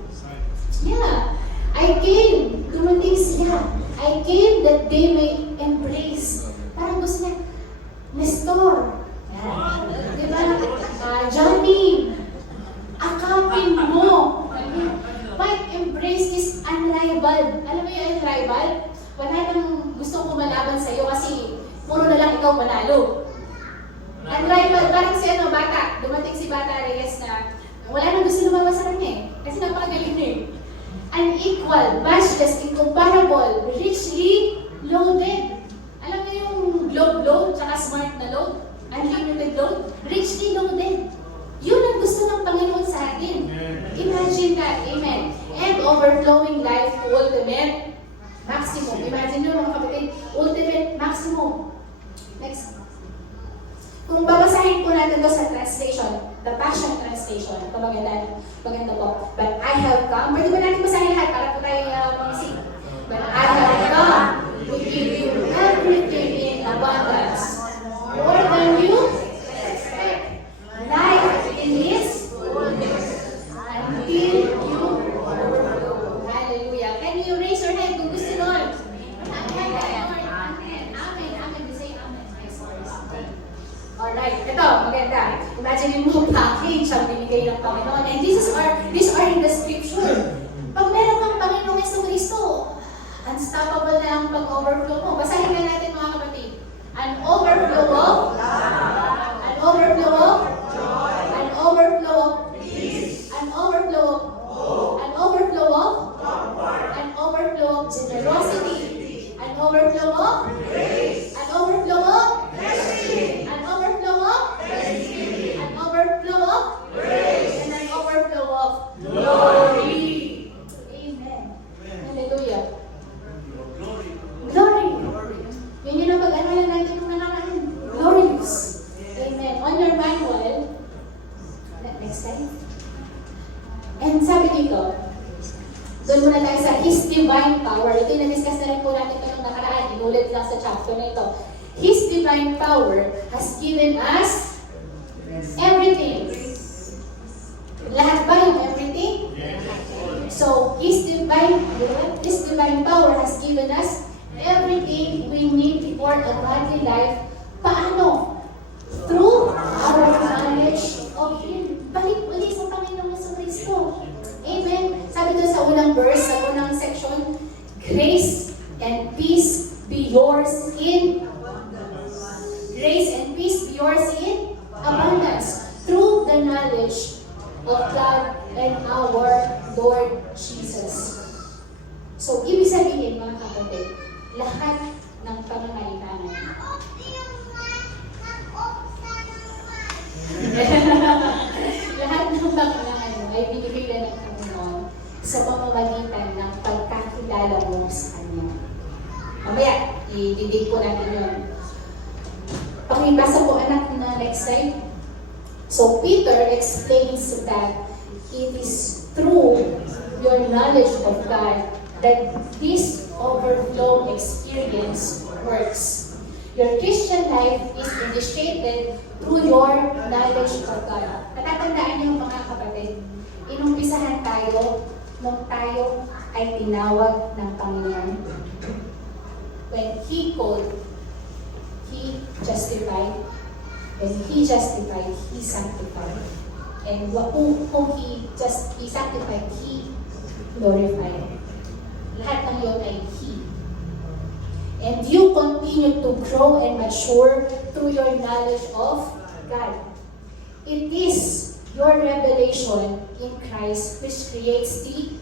Yeah. I came, dumating siya. I came that they may embrace. Parang gusto niya, Nestor. Yeah. Diba? Johnny, akapin mo. But embrace is unrivaled. Alam mo yung unrivaled? Wala nang gustong kumalaban sa'yo kasi puro na lang ikaw manalo. Unrivaled, parang si bata. Dumating si Bata Reyes na wala nang gusto lumabas sa kanya eh. Kasi napakagaling eh. Unequal, matchless, incomparable, richly loaded. Alam mo yung globe load, tsaka smart na load? Unlimited load? Richly loaded. Yun ang gusto ng Panginoon sa atin. Imagine that, amen. And overflowing life to ultimate maximum. Imagine nyo mga kapatid, ultimate maximum. Next. Kung babasahin po natin to sa translation, the Passion Translation, ito maganda po. But I have come, pwede ba natin basahin lahat para po tayo mag-sing? But I have come to give you everything in abundance. More than you expect. Life in His fullness. Until you overflow. Hallelujah. Can you raise your hand kung gusto nun? Amen. Amen. Amen. You say amen. Alright, ito, maganda. Imagine mo package ang binigay ng Panginoon. And these are in the scripture. Pag meron kang Panginoong Jesucristo, unstoppable na ang pag-overflow mo. Basahin na natin mga kapatid. An overflow of love. An overflow of joy. An overflow of peace. An overflow of hope. An overflow of comfort. An overflow of generosity. An overflow of grace. An overflow of blessing. An overflow of blessing. An overflow of grace. And an overflow of glory. Amen. Hallelujah. Glory. Yun yun ang pag-aralan natin ng mga nakaraan. Glorious. Amen. On your manual, next slide. And sabi dito, doon muna tayo sa His divine power. Ito yung na-discuss na rin po natin ito nung nakaraan. Inulit lang sa chapter na ito. His divine power has given us everything. Lahat ba yung everything? So, His divine power has given us everything we need for a godly life. Paano? Through our knowledge of Him. Balik ulit sa Panginoong Jesucristo. Amen. Sabi doon sa unang verse, sa unang section, grace and peace be yours in abundance through the knowledge of God and our Lord Jesus. So, ibig sabihin mga kapatid, lahat ng pangangailangan. Lahat ng pangangailangan mo ay binibigyan ng Panginoon sa pamamagitan ng pagkakilala mo sa Kanya. Mamaya, i-dig po natin yun. Pakibasa po anak na next slide. So Peter explains that it is through your knowledge of God that this overflow experience works. Your Christian life is initiated through your knowledge of God. Natatandaan niyo mga kapatid, inumpisahan tayo nung tayo ay tinawag ng Panginoon. when He called, He justified. When He justified, He sanctified. And whom He sanctified, He glorified. Lahat ng yun ay He. And you continue to grow and mature through your knowledge of God. It is your revelation in Christ which creates the,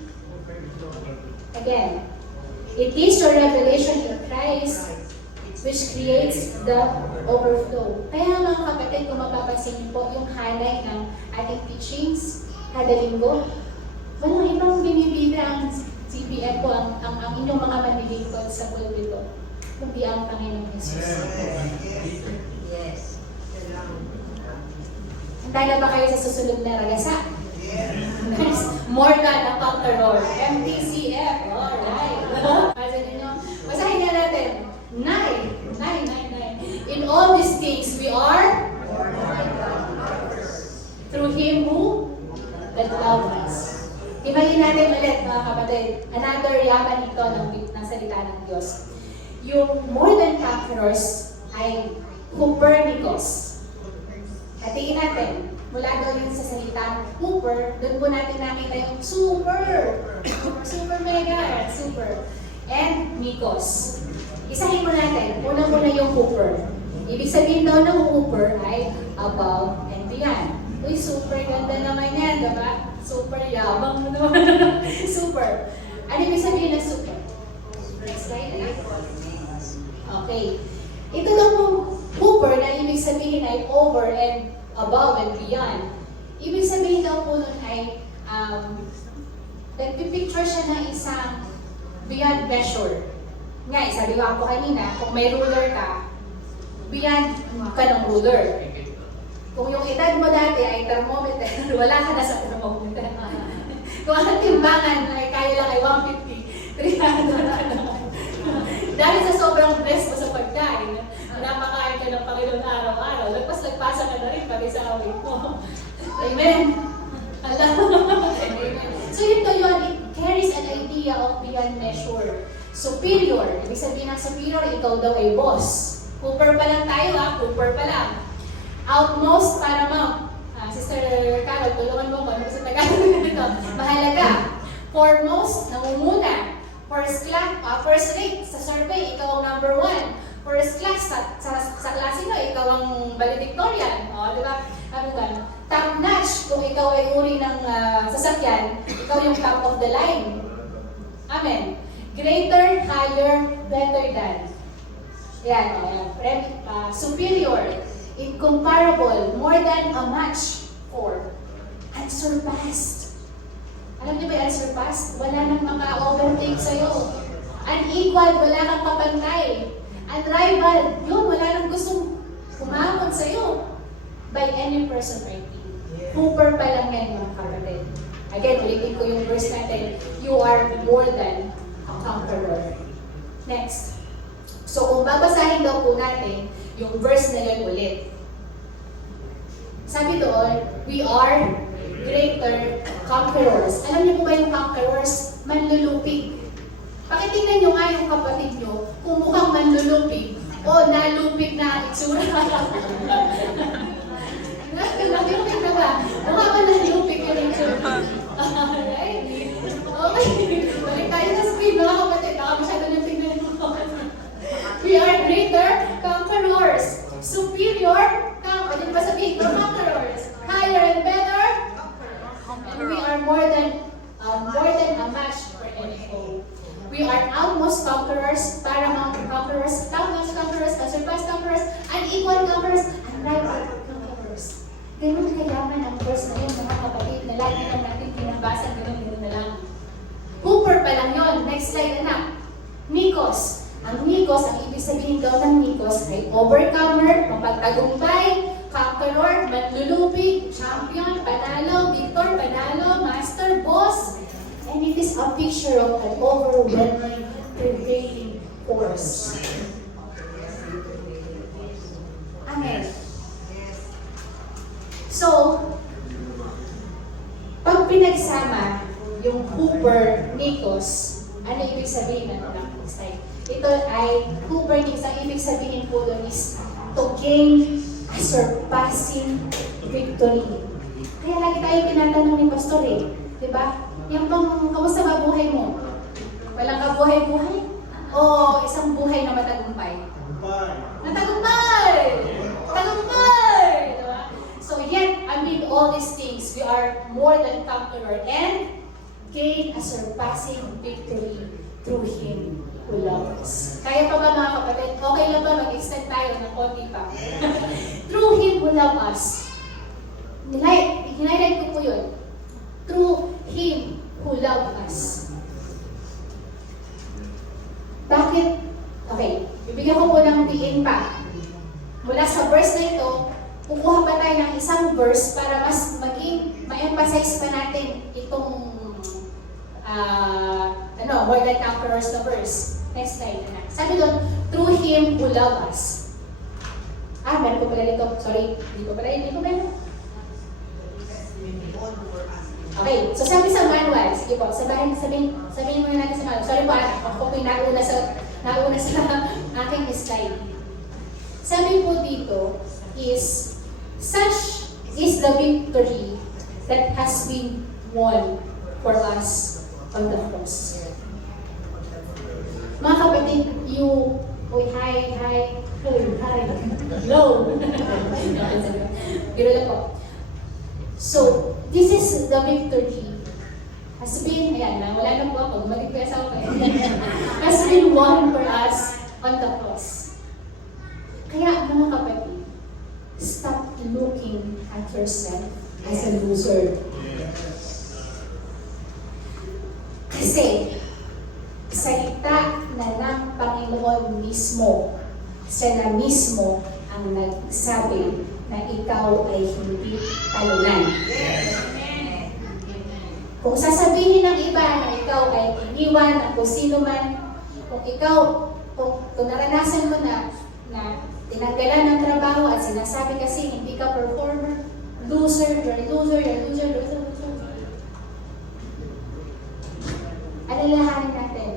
again, it is your revelation in Christ which creates the overflow. Kaya mga kapatid, kung mapapansin niyo po yung highlight ng ating teachings kada linggo, walang ibang binibida ang CBF po, ang inyong mga manlilingkod sa pulpito, kundi ang Panginoong Jesus. Yes. Handa na ba kayo sa susunod na ragasa? Yes. More than a conqueror. MTCF. Alright. Basahin nga natin. 9. In all these things, we are through Him who loved us. Himayin natin ulit, mga kapatid. Another yaman ito ng salita ng Diyos. Yung more than conquerors ay Copernicus. Hatiin natin. Mula daw yun sa salitang Cooper, doon po natin nakita yung super mega, super. And Nikos. Isahin mo natin. Una-una yung Cooper. Ibig sabihin daw ng Cooper ay above and beyond. Uy, super ganda naman yan, diba? Super yabang mo naman. Super. Ano ibig sabihin ng super? Next slide. Okay. Ito daw pong Cooper na ibig sabihin ay over and above and beyond. Ibig sabihin daw po nun ay nagpipicture siya ng isang beyond measure. Nga, sabi ko po kanina, kung may ruler ka, beyond ka ng ruler. Kung yung edad mo dati ay thermometer, wala ka na sa thermometer. Kung ang timbangan ay kaya lang ay 150, 300. Dahil sa sobrang blessed mo sa pagkain, napakain ka ng Panginoon araw-araw, lagpas-lagpasa ka na rin pati sa awit mo. Amen? Amen. So ito yun, it carries an idea of beyond measure. Superior. Ibig sabihin ng superior, ikaw daw ay boss. Cooper pa lang tayo Cooper pa lang. Outmost, paramount. Sister Carol, tulungan mo ko. Ano sa Tagalog nito? Mahalaga. Foremost, nangunguna. First rate sa survey, ikaw ang number 1. First class sa klase mo, ikaw ang valedictorian. O, di ba? Top notch, kung ikaw ay uri ng sasakyan, ikaw yung top of the line. Amen. Greater, higher, better than. Yan, superior, incomparable, more than a match for, unsurpassed. Alam niyo ba yung unsurpassed? Wala nang maka-overtake sa'yo. Unequal, wala kang kapantay. Unrivaled, yun, wala nang gustong kumamot sa'yo by any person or team. Cooper pa lang yan, mga kapatid. Again, ulitin ko yung verse natin. You are more than a conqueror. Next. So, kung babasahin daw po natin yung verse na yun ulit. Sabi doon, we are greater conquerors. Alam niyo po ba yung conquerors? Manlulupig. Pakitingnan nyo nga yung kapatid nyo kung mukhang manlulupig o nalupig na ang itsura. Nalupig na ba? Mukha ba nalupig yung itsura? Alright? Okay. Balik tayo sa screen, mga kapatid. Baka masyado nang tingnan mo. We are greater conquerors. Superior, ano ba sabihin? Conquerors. Higher and better. And we are more than a match for any foe. We are outmost conquerors, paramount conquerors, topmost conquerors, unsurpassed conquerors, unequal conquerors, unrivaled conquerors. Ganun kayaman ang verse na yun, mga kapatid, na lagi na natin pinabasa, ganun na lang. Cooper pa lang yun. Next slide, anak. Nikos. Ang Nikos, ang ibig sabihin daw ng Nikos ay overcomer, mapagtagumpay, conqueror, manlulupig, champion, panalo, victor, panalo, master, boss. And it is a picture of an overwhelming, prevailing force. Amen. So, pag pinagsama yung Cooper, Nikos, ano ibig sabihin ng slide? ito ay true earnings. Ang ibig sabihin po doon is to gain a surpassing victory. Kaya lagi tayo tinatanong ni Pastor di ba? Yung bang, kamusta ba buhay mo? Walang kabuhay-buhay? O isang buhay na matagumpay? Matagumpay! Tagumpay! Diba? So yet, amid all these things, we are more than conqueror and gain a surpassing victory through Him who loves us. Kaya pa ba mga kapatid? Okay lang ba mag-extend tayo ng konti pa? Through Him who loves us. Hinighlight ko po yun. Through Him who loves us. Bakit? Okay, bibigyan ko po ng diin pa. Mula sa verse na ito, kukuha pa tayo ng isang verse para mas maging ma-emphasize pa natin itong more than conquerors na verse. Next slide na. Sabi doon, through Him who loves us. Meron ko pala dito. Sorry, hindi ko pala. Okay, so sabi sa manual, sige po, sabihin muna natin sa manual. Sorry po, ako po yung nauna sa aking slide. Sabi po dito is, such is the victory that has been won for us on the cross. Mga kapatid, hi, hello. Biro lang po. So, this is the victory. Has been, wala na po ako, mag-request ako has been won for us on the cross. Kaya, mga kapatid, stop looking at yourself as a loser. Kasi, salita na ng Panginoon mismo, siya na mismo ang nagsabi na ikaw ay hindi talunan. Kung sasabihin ng iba na ikaw ay iniwan ng kung sino man, kung naranasan mo na tinanggalan ng trabaho at sinasabi kasi hindi ka performer, loser. Alalahanin natin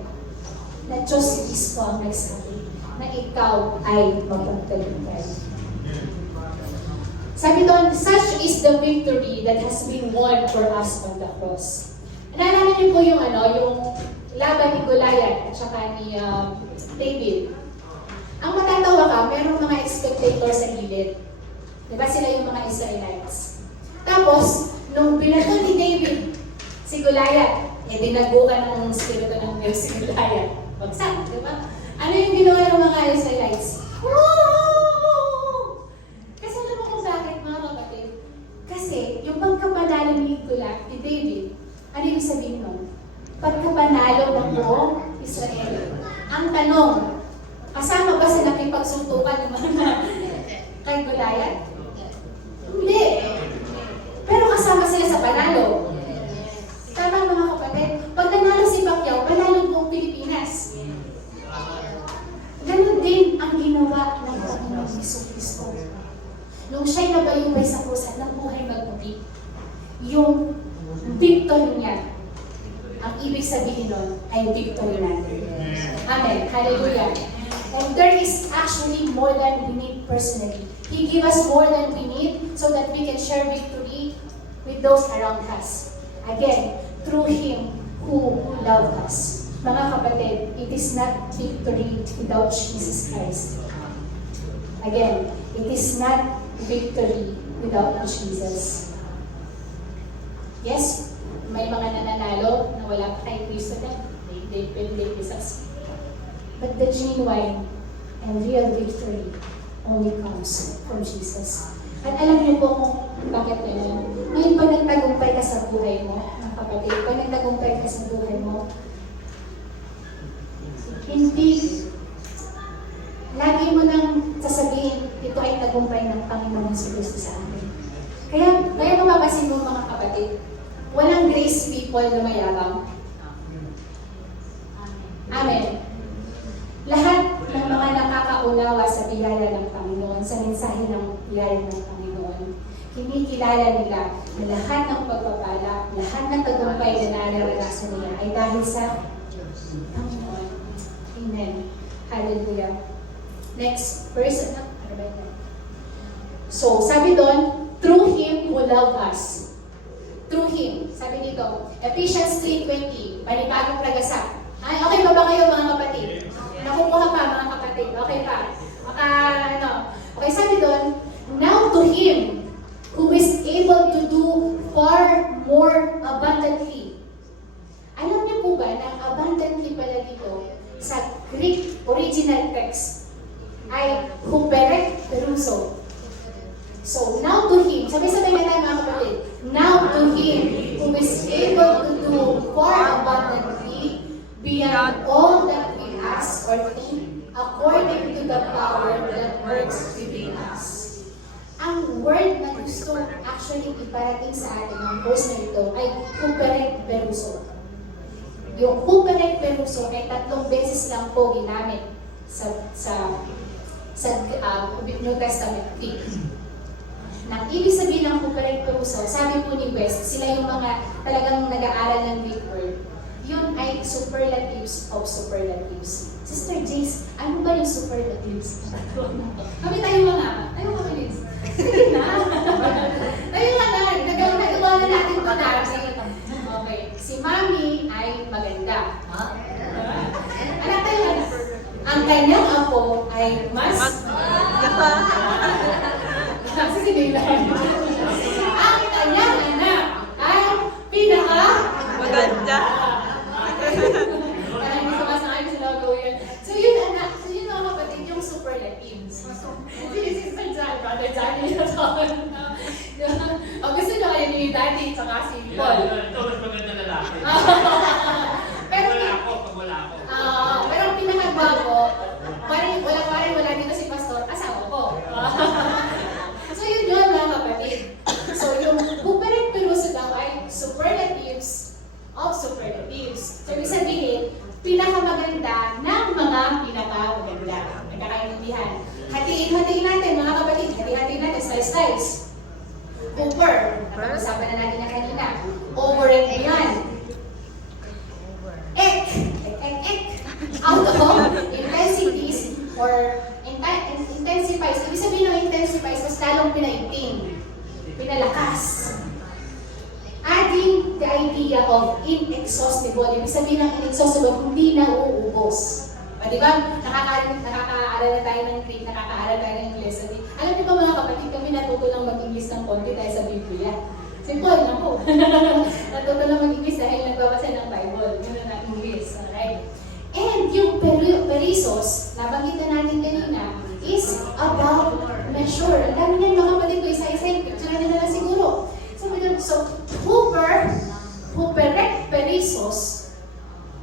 na Diyos mismo ang nagsabi na ikaw ay magpagtagumpay. Sabi doon, such is the victory that has been won for us on the cross. Naalala niyo po yung laban ni Goliath at saka ni David. Ang matatawa ka, merong mga spectators sa gilid. Diba sila yung mga Israelites? Tapos, nung binato ni David si Goliath, dinagukan ng spirito ng Diyos si Goliath. Bagsak, diba? Ano yung ginawa ng mga Israelites? Woo! Kasi alam mo kung bakit, mga kapatid? Kasi yung pagkapanalo ni David, ano yung sabihin nun? Pagkapanalo ng buong Israel. Ang tanong, kasama ba sa nakipagsuntukan ng mga kay Goliath? Hindi. Pero kasama sila sa panalo. Tama mga kapatid, pag nanalo si Pacquiao, panalo buong Pilipinas. Ganon din ang ginawa ng Panginoon Jesucristo. Nung siya'y nabayubay sa krus at nabuhay magputi, yung victory niya, ang ibig sabihin nun ay victory natin. Amen. Hallelujah. And there is actually more than we need personally. He gave us more than we need so that we can share victory with those around us. Again, through Him who loved us. Mga kapatid, it is not victory without Jesus Christ. Again, it is not victory without Jesus. Yes, may mga nananalo na wala pa kay Kristo na. They succeed. But the genuine and real victory only comes from Jesus. At alam niyo po kung bakit yun. Ngayon pag nagtagumpay ka sa buhay mo, mga kapatid, pag nagtagumpay ka sa buhay mo, hindi, lagi mo nang sasabihin, ito ay tagumpay ng Panginoon sa Kristo sa akin. Kaya mapapasin mo mga kapatid, walang grace people na mayabang. Amen. Lahat ng mga nakakaunawa sa biyaya ng Panginoon, sa mensahe ng biyaya ng Panginoon, kinikilala nila na lahat ng pagpapala, lahat ng tagumpay na nararanasan nila ay dahil sa Panginoon. Amen. Hallelujah. Next verse. Ano ba yun? So, sabi doon, through Him who loved us. Through Him. Sabi dito, Ephesians 3:20, panibagong nagasap. Ay, okay pa ba kayo mga kapatid? Nakukuha pa mga kapatid. Okay pa. Okay, sabi doon, now to Him who is able to do far more abundantly. Alam niyo po ba na abundantly pala dito sa Greek original text ay huperek peruso. So, now to Him, sabay-sabay na tayo mga kapatid, now to Him who is able to do far abundantly beyond all that we ask or think, according to the power that works within us. Ang word na gusto actually iparating sa atin ng verse na ito ay huperek peruso. Yung huperek peruso ay 3 beses lang po ginamit sa New Testament Greek. Nang ibig sabihin ng huperek peruso, sabi po ni West, sila yung mga talagang nag-aaral ng Greek word. Yun ay superlatives of superlatives. Sister Jace, ano ba yung superlatives? Kami tayo mga. Tayo kami, Liz. Sige na. Tayo nga na. Nagawa na natin ito na. Okay. Si Mami ay maganda. Anak tayo na. Ang kanyang apo ay mas... Sige nila. Ang kanyang anak ay pinaka... Maganda. Kaya hindi sumasangay sa logo yun. So yun anak, so yun mga kapatid, yung superlatives. Sige, sister Jan, brother Jan, yun ito. O gusto nyo kayo ni Daddy, tsaka si Paul. Ito mas maganda lalaki. Pero wala ako. pero ang pinakagwapo, wala dito si Pastor, asawa ko. So yun mga kapatid. So yung huperek peruso daw ay superlatives of superlatives. So, ibig sabihin, pinakamaganda ng mga pinakamaganda. Nagkakaintindihan. Hatiin natin, mga kapatid. Hatiin natin, slice. Hooper. Napag-usapan na natin na kanina. Over and beyond. Ek. Out of intensities or intensifies. Ibig sabihin ng intensifies, mas lalong pinaiting. Pinalakas. Adding the idea of inexhaustible. Ibig sabihin ng inexhaustible, hindi na uubos. Di ba? Nakaka-aaral na tayo ng Greek, nakaka-aaral tayo ng English. Alam niyo ba mga kapatid, kami natuto lang mag-English ng konti dahil sa Biblia. Simple lang po. Natuto lang mag-English dahil nagbabasa ng Bible. Yun na English. Alright? And yung perisos, nabanggit na natin kanina, is about measure. Ang dami niyan mga kapatid ko, isa-isa, picture na lang siguro. So, huperek perisos,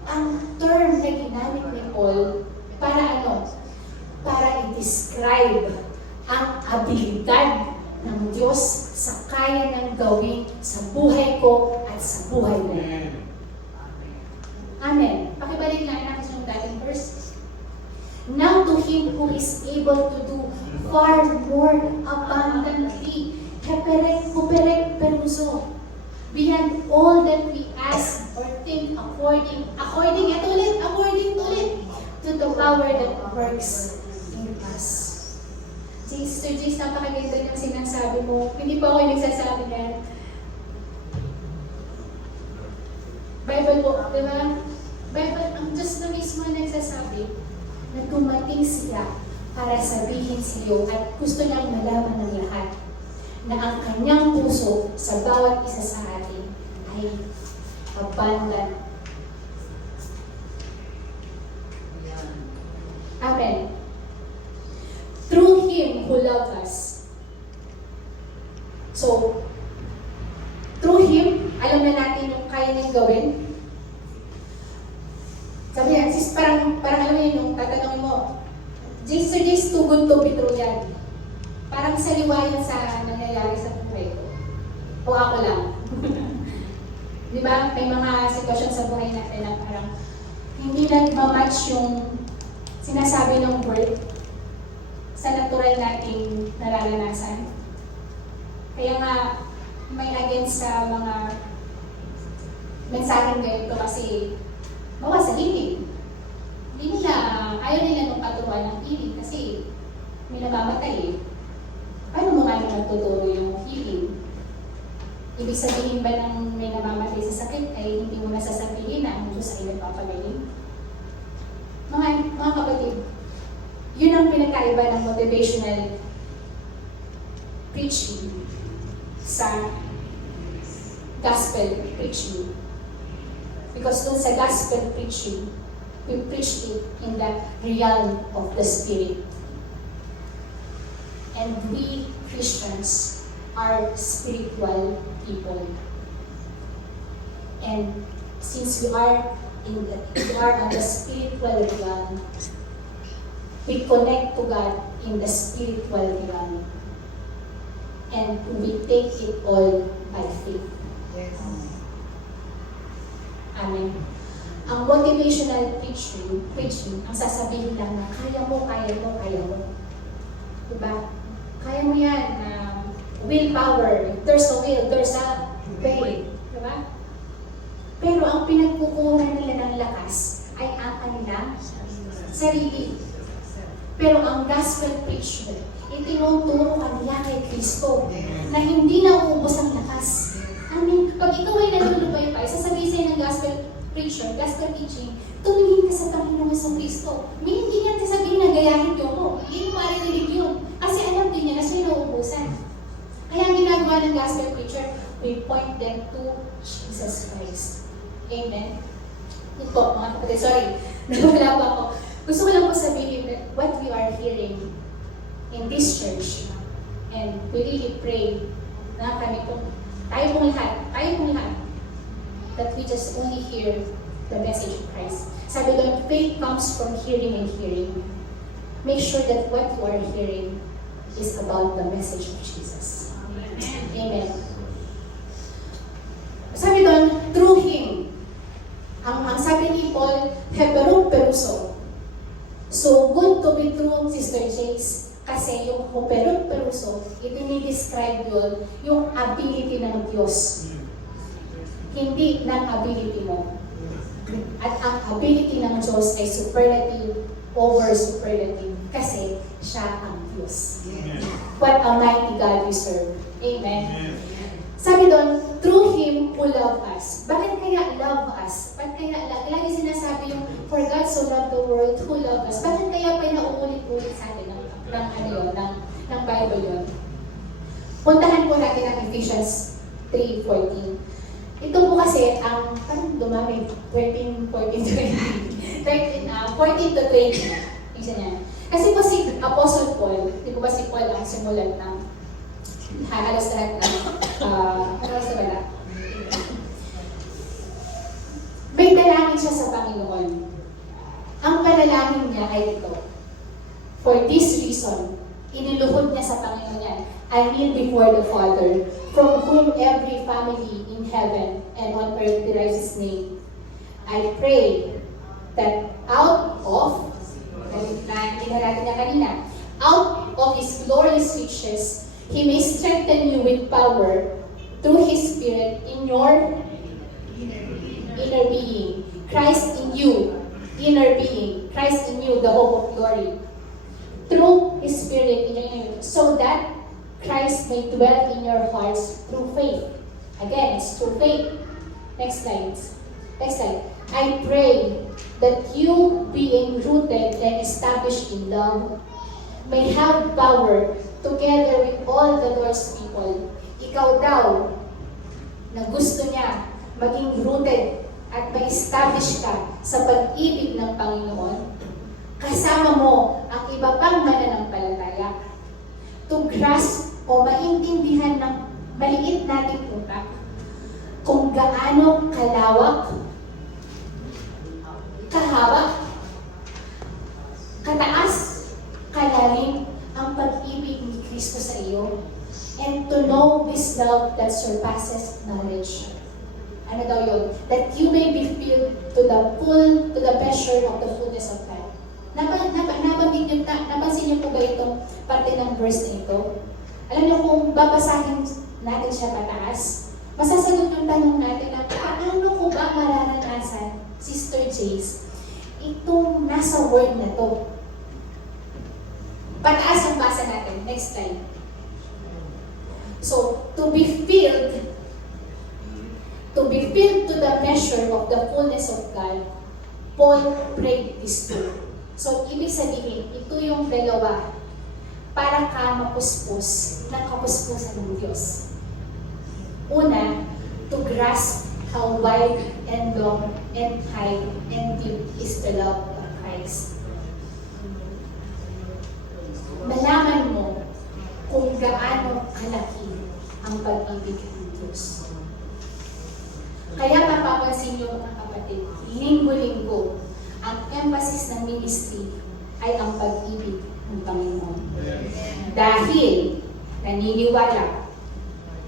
ang term na ginamit ni Paul para ano? Para i-describe ang abilidad ng Diyos sa kaya ng gawin sa buhay ko at sa buhay mo. Amen. Pakibalik lang natin yung dating verse. Now to Him who is able to do far more abundantly, huperek peruso, beyond all that we ask or think according to the power that works in us. Sister Jace, napakaganda yung sinasabi mo. Hindi pa ako yung nagsasabi yan. Bible po, di ba? Bible, ang Diyos na mismo nagsasabi na dumating siya para sabihin sa iyo at gusto niyang malaman ng lahat na ang kanyang puso sa bawat isa sa atin ay abundant. Amen. Through Him who loved us. So, through Him, alam na natin yung kaya niyang gawin. Sabi yan, sis, parang alam mo yun, yung tatanungin mo, Sir Jace, too good to be true yan. Parang saliwa yan sa nangyayari sa buhay ko. O ako lang. Di ba? May mga sitwasyon sa buhay natin na parang hindi nag-match yung sinasabi ng word sa natural nating nararanasan. Kaya nga, may against sa mga mensaheng ganito kasi bawa sa hilig. Hindi ayaw nila nung paturuan ng healing kasi may namamatay eh. Paano mo nga naman tuturo yung healing? Ibig sabihin ba ng may namamatay sa sakit ay hindi mo nasasabihin na ang Diyos ay nagpapagaling? Mga kapatid, yun ang pinakaiba ng motivational preaching sa gospel preaching. Because dun sa gospel preaching, we preach it in the realm of the Spirit. And we Christians are spiritual people. And since we are on the spiritual realm, we connect to God in the spiritual realm. And we take it all by faith. Yes. Amen. Ang motivational preaching, ang sasabihin lang na kaya mo. Diba? Kaya mo yan. Willpower. If there's a will, there's a way. Diba? Pero ang pinagkukunan nila ng lakas ay ang kanilang sarili. Pero ang gospel preacher, itinuturo kanila kay Kristo na hindi nauubos ang lakas. Amen. Pag ikaw ay nalulupay-pay, sasabihin sa'yo ng gospel preacher, gospel teaching, tumingin ka sa Panginoon sa Kristo. May hindi niya sasabihin na gayahin niyo ko. Hindi mo maririnig yun. Kasi alam din niya na siya'y nauubusan. Kaya ang ginagawa ng gospel preacher, we point them to Jesus Christ. Amen. Ito, mga kapatid, sorry, nawala pa ako. Gusto ko lang po sabihin that what we are hearing in this church, and we really pray na kami po, tayo pong lahat, that we just only hear the message of Christ. Sabi doon, faith comes from hearing and hearing. Make sure that what you are hearing is about the message of Jesus. Amen. Sabi doon, through Him, ang sabi ni Paul, Heberung Peruso. So, good to be true, Sister Jace, kasi yung Heberung Peruso, itinidescribe yun, yung ability ng Diyos. Hindi ng ability mo. At ang ability ng Diyos ay superlative over superlative kasi siya ang Diyos. What a mighty God we serve. Amen. Sabi doon, through Him who loved us. Bakit kaya love us? Bakit kaya lagi sinasabi yung for God so loved the world who loved us? Bakit kaya pa nauulit-ulit sa atin ng Bible yun? Puntahan po natin ang Ephesians 3:14. Ito po kasi ang, parang dumami, 13, 14 to 20. Isa niya. Kasi po si Apostle Paul, di po ba si Paul ang simulan ng halos lahat ng halos na wala. May dalangin siya sa Panginoon. Ang panalangin niya ay ito. For this reason, iniluhod niya sa Panginoon niya, I kneel before the Father, from whom every family in heaven and on earth derives His name. I pray that out of His glorious riches, He may strengthen you with power through His Spirit in your inner being. Christ in you, inner being. Christ in you, the hope of glory. Through His Spirit in your inner being, so that Christ may dwell in your hearts through faith. Again, it's through faith. Next slide. I pray that you, being rooted and established in love, may have power together with all the Lord's people. Ikaw daw, na gusto niya maging rooted at ma-establish ka sa pag-ibig ng Panginoon, kasama mo ang iba pang mananampalataya to grasp o maintindihan ng maliit nating utak kung gaano kalawak, kahaba, kataas, kalalim ang pag-ibig ni Kristo sa iyo, and to know this love that surpasses knowledge. Ano daw yun? That you may be filled to the measure of the fullness of God. Napansin niyo po ba itong parte ng verse na ito? Alam niyo kung babasahin natin siya pataas, masasagot yung tanong natin na paano ko ba mararanasan, Sister Jace, itong nasa word na to. Pataas ang basa natin. Next slide. So, to be filled to the measure of the fullness of God, Paul prayed this too. So, ibig sabihin, ito yung dalawa para ka mapuspos ng kapuspusan ng Diyos. Una, to grasp how wide and long and high and deep is the love of Christ. Malaman mo kung gaano kalaki ang pag-ibig ng Diyos. Kaya mapapansin niyo mga kapatid, linggo-linggo, ang emphasis ng ministry ay ang pag-ibig ng Panginoon. Dahil naniniwala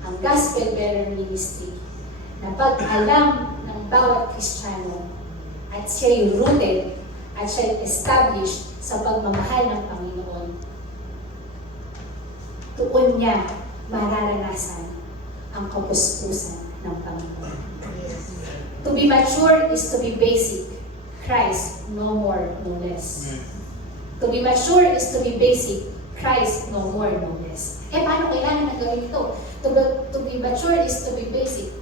ang Gospel Bearer Ministry na pag alam ng bawat Kristiyano at siya'y rooted at siya'y established sa pagmamahal ng Panginoon, tuon niya mararanasan ang kapuspusan ng Panginoon. To be mature is to be basic. Christ, no more, no less. To be mature is to be basic. Christ, no more, no less. Paano kailangan na gawin ito? To be mature is to be basic.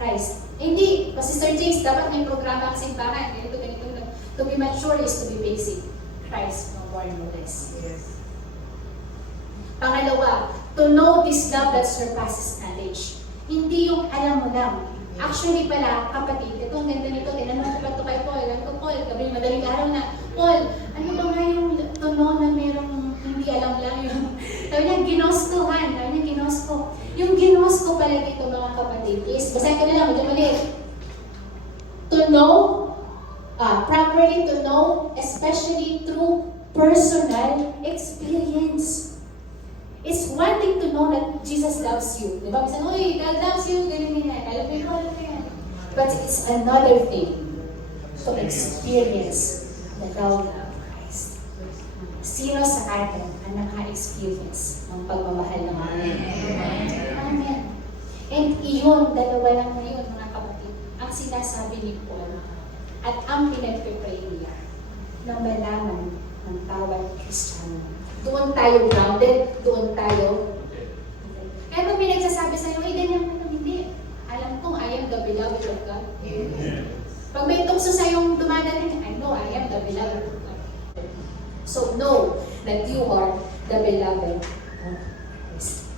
Christ. Hindi, kasi Sir James, dapat may programa kasing bahan. Ganito. To be mature is to be basic. Christ, no more, no less. Pangalawa, to know this love that surpasses knowledge. Hindi yung alam mo lang. Actually pala, kapatid, ito ang ganda nito, tinanong ko pa ito kay Paul. Alam ko, Paul, gabi madaling araw na, Paul, ano ba nga yung tuno na merong hindi alam lang yung, sabi niya, ginoskohan, ginosko. Yung ginosko pala dito mga kapatid is, basahin ko na lang, medyo mali. To know, properly to know, especially through personal experience. It's one thing to know that Jesus loves you. Diba? Bisa, uy, God loves you, ganyan. Alam mo yan. But it's another thing to experience the love of Christ. Sino sa atin ang naka-experience ng pagmamahal ng Amen? Amen. And iyon, dalawa lang na yun, mga kapatid, ang sinasabi ni Paul at ang pinagpipray niya na malaman ng bawat Kristiyano. Doon tayo grounded, doon tayo. Kaya pag may nagsasabi sa'yo, ganyan mo, hindi. Alam ko, I am the beloved of God. Pag may tukso sa'yong dumadating, I know I am the beloved of God. So know that you are the beloved of Christ.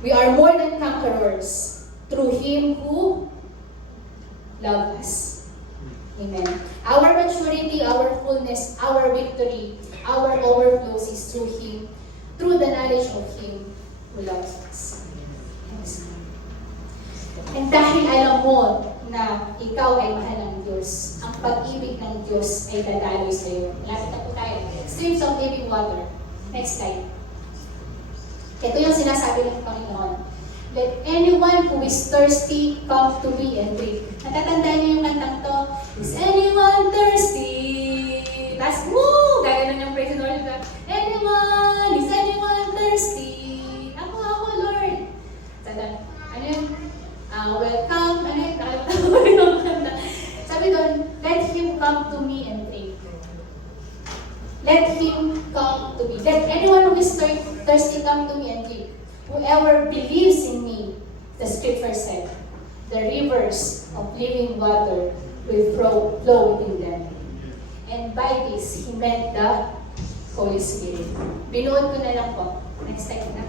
We are more than conquerors through Him who loved us. Amen. Our maturity, our fullness, our victory, our overflows is through Him, through the knowledge of Him who loves us. Yes. And dahil alam mo na ikaw ay mahal ng Diyos, ang pag-ibig ng Diyos ay dadaloy sa iyo. Lapit na po tayo. Streams of living water. Next slide. Ito yung sinasabi ng Panginoon. Let anyone who is thirsty come to me and drink. Natatandaan niyo yung kantang to? Is anyone thirsty? Tapos, woo! Gano'n yung praise the Lord. Anyone? Is anyone thirsty? Ako, Lord. Ano yun? Welcome. Ano yun? Nakalimutan ko yung kanta. Sabi doon, let him come to me and drink. Let him come to me. Let anyone who is thirsty come to me and drink. Whoever believes in me, the scripture said, the rivers of living water will flow within them. And by this, He meant the Holy Spirit. Binuod ko na lang po. Next slide na.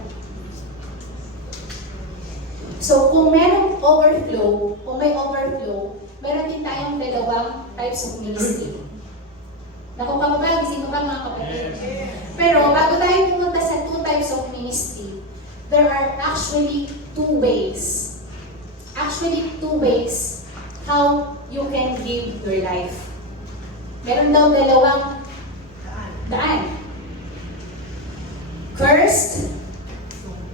So, kung merong overflow, meron din tayong dalawang types of ministry. Naku, gising ko pa mga kapatid. Pero, bago tayo pumunta sa two types of ministry, there are actually two ways. How you can live your life. Meron daw dalawang daan. Cursed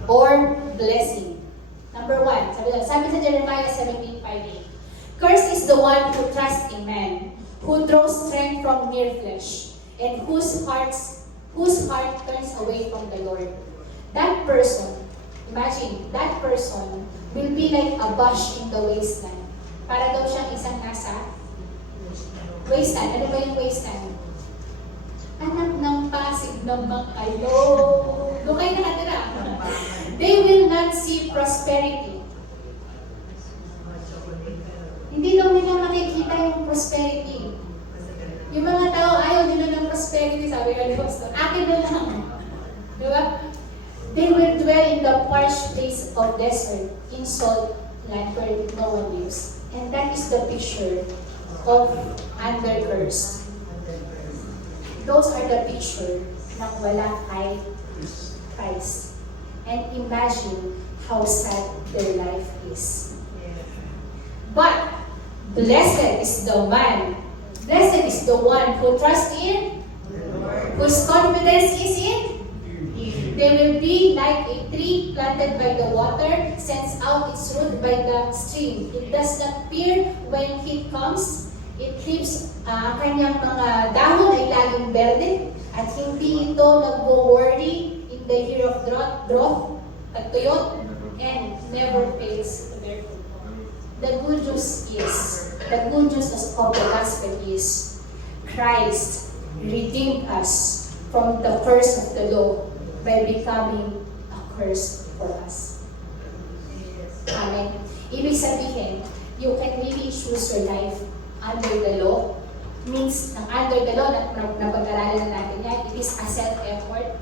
or blessing. Number one, sabi sa Jeremiah 17:5-8. Cursed is the one who trusts in man, who draws strength from mere flesh, and whose heart turns away from the Lord. That person, imagine, that person will be like a bush in the wasteland. Para daw siyang isang nasa Wasteland. Ano ba yung wasteland? Anak ng Pasig naman kayo. Doon kayo nakatira. They will not see prosperity. Hindi daw nila makikita yung prosperity. Yung mga tao ayaw nila ng prosperity, sabi nga ni Pastor. Akin na lang. Diba? They will dwell in the parched place of desert, in salt land where no one lives. And that is the picture of under curse. Those are the picture ng wala kay Christ. And imagine how sad their life is. But blessed is the man, blessed is the one who trusts in, whose confidence is in. They will be like a tree planted by the water, sends out its root by the stream. It does not fear when heat comes. It leaves kanyang mga dahon ay laging berde, at hindi ito nag-worry in the year of drought, tagtuyot, and never fails to bear fruit. The good news of the gospel is Christ redeemed us from the curse of the law by becoming a curse for us. Amen. Ibig sabihin, you can really choose your life under the law. Means, under the law, napag-aralan na natin yan, it is a self-effort.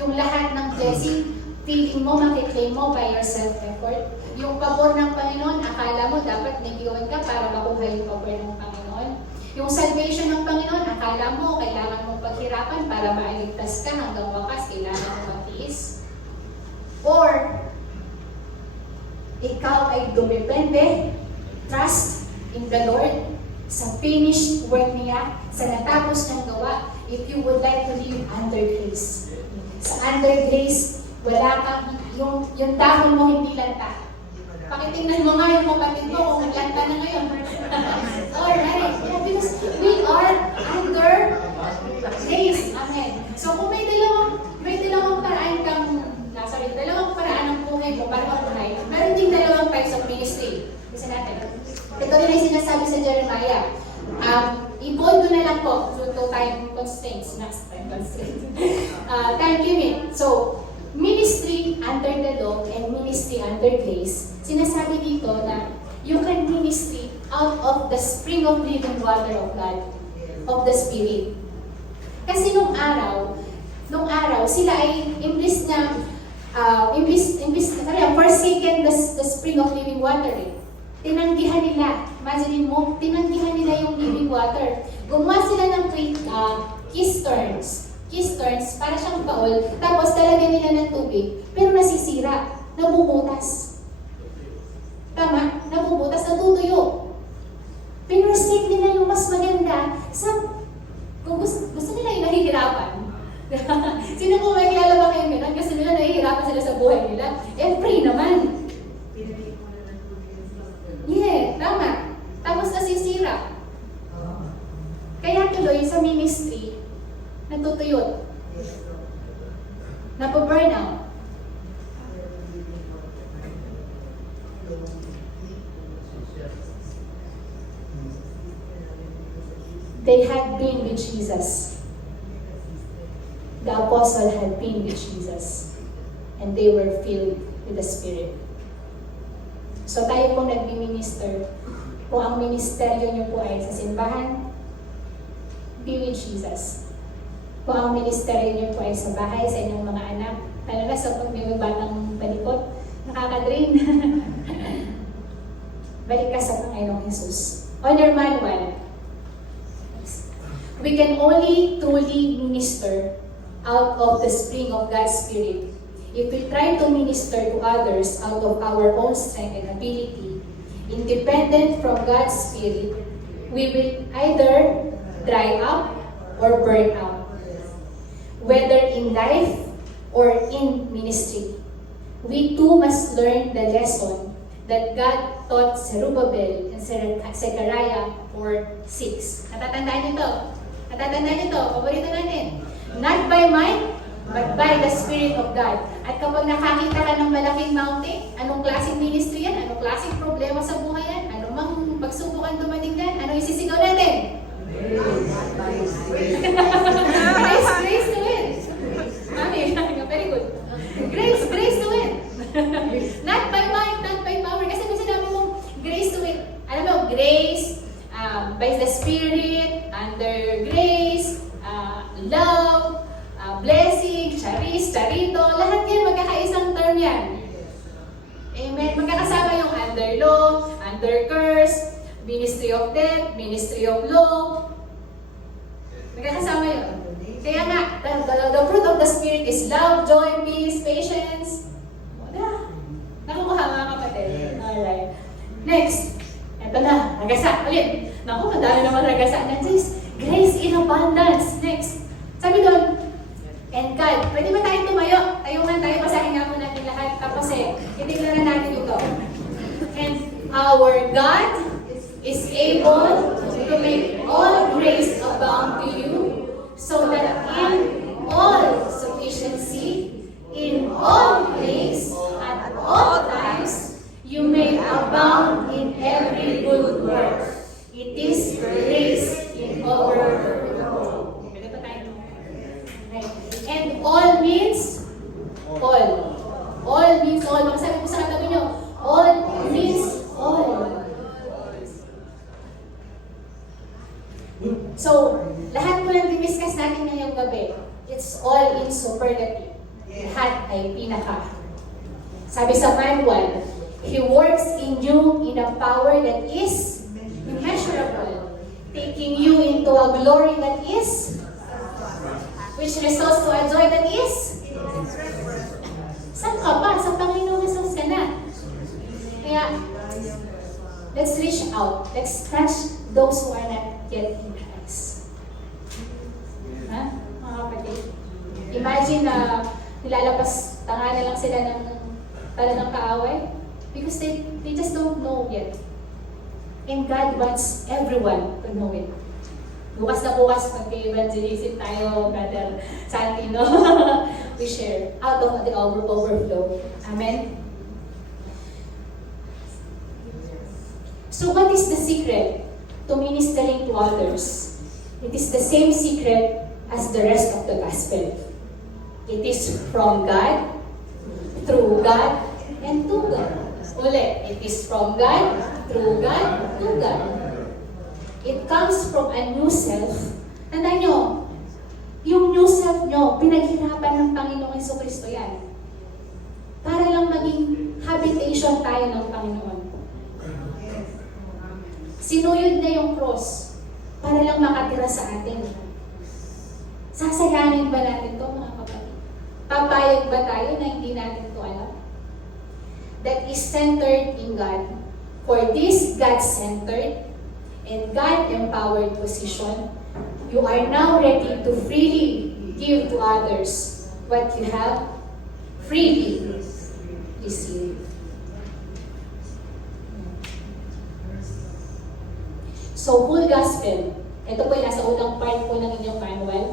Yung lahat ng blessing, feeling mo, makiklaim mo by your self-effort. Yung pabor ng Panginoon, akala mo dapat nagiwan ka para makuha yung pabor ng Panginoon. Yung salvation ng Panginoon, akala mo kailangan mong paghirapan para mailigtas ka hanggang wakas, kailangan mo magtiis. Or, ikaw ay dumepende, trust in the Lord, sa finished work niya, sa natapos niyang gawa, if you would like to live under grace. Sa under grace, wala kang, yung dahon mo hindi lanta. Pakitingnan mo nga yung kapatid mo kung naglanta na ngayon. Alright. Yeah, because we are under grace. Amen. So kung may dalawang paraan kang, dalawang paraan ng buhay mo para mabuhay, meron din dalawang types of ministry. Isa natin. Ito rin ay sinasabi sa Jeremiah. I-bold ko na lang po due to time constraints. Time limit. So, ministry under the law and ministry under grace, sinasabi dito na you can ministry out of the spring of living water of God, of the Spirit. Kasi nung araw, sila ay imbis forsaken the spring of living water eh. Tinanggihan nila. Imagine mo, tinanggihan nila yung living water. Gumawa sila ng cisterns para siyang baol, tapos talagyan nila ng tubig, pero nasisira, nabubutas. Tama? Nabubutas, natutuyo. Pinursake nila yung mas maganda kung gusto nila yung nahihirapan. Sino po may kilala ba kayo ganun? Gusto nila nahihirapan sila sa buhay nila? Free naman. Yeah, tama. Tapos nasisira. Kaya tuloy sa ministry, natutuyot. Napo-burnout. They had been with Jesus. The apostle had been with Jesus. And they were filled with the Spirit. So tayo pong nagbi-minister, kung ang ministeryo niyo po ay sa simbahan, be with Jesus. Kung ang ministeryo niyo po ay sa bahay, sa inyong mga anak, lalo na sa pag may batang balikot, nakaka-drain. Balik ka sa Panginoong Jesus. Honor manual. We can only truly minister out of the spring of God's Spirit if we try to minister to others out of our own strength and ability, independent from God's Spirit, we will either dry up or burn out, whether in life or in ministry. We too must learn the lesson that God taught Zerubbabel and Zechariah 4:6. Natatandaan niyo to? Paborito natin. Not by might, but by the Spirit of God. At kapag nakakita ka ng malaking mountain, anong klaseng ministry yan? Anong klaseng problema sa buhay yan? Anong mang pagsubok ang dumating yan? Anong isisigaw natin? Grace to win. Mami, very good. Grace to win. Not by might, not by power. Kasi kung sinabi mo, grace to win. Alam mo, grace, by the Spirit, under grace, love, blessing, charis, charito, lahat yan magkakaisang term yan. Amen. Magkakasama yung under law, under curse, ministry of death, ministry of law. Magkakasama yun. Kaya nga, the fruit of the Spirit is love, joy, peace, patience. Wala. Nakukuha mga kapatid. Alright. Next. Ito na. Ragasa. Ulit. Naku, madami naman ragasa na. Grace in abundance. Next. Sabi doon, and God. Pwede ba tayo tumayo? Tayungan tayo. Basahin nga po natin lahat. Tapos itignan na natin ito. And our God is able to make all grace abound to you, so that in all sufficiency, in all place, at all times, you may abound in every good work. It is grace in overflow. Pwede pa tayo? Okay. And all means all. All means all. Makasabi po sa katabi nyo, all means all. So, lahat po lang diniscuss natin ngayong gabi, it's all in superlative. Lahat ay pinaka. Sabi sa manual, He works in you in a power that is immeasurable, taking you into a glory that is, which results to a joy that is. Saan ka pa? Sa Panginoong Jesus ka na. Kaya, let's reach out. Let's touch those who are not yet in Christ. Ha? Mga kapatid. Imagine na nilalapas, tanga na lang sila ng talagang kaaway because they just don't know yet. And God wants everyone to know it. Bukas na bukas, mag-evangelism tayo, Brother Santino. We share out of the overflow. Amen? So what is the secret to ministering to others? It is the same secret as the rest of the gospel. It is from God, through God, and to God. Ulit, it is from God, through God, to God. It comes from a new self. Tandaan nyo, yung new self nyo, pinaghirapan ng Panginoong Jesucristo yan. Para lang maging habitation tayo ng Panginoon. Sinuyod na yung cross para lang makatira sa atin. Sasayanin ba natin ito, mga kapatid? Papayag ba tayo na hindi natin ito alam? That is centered in God. For this God-centered and God-empowered position, you are now ready to freely give to others what you have freely received. So, full gospel. Ito po yung nasa unang part po ng inyong manual.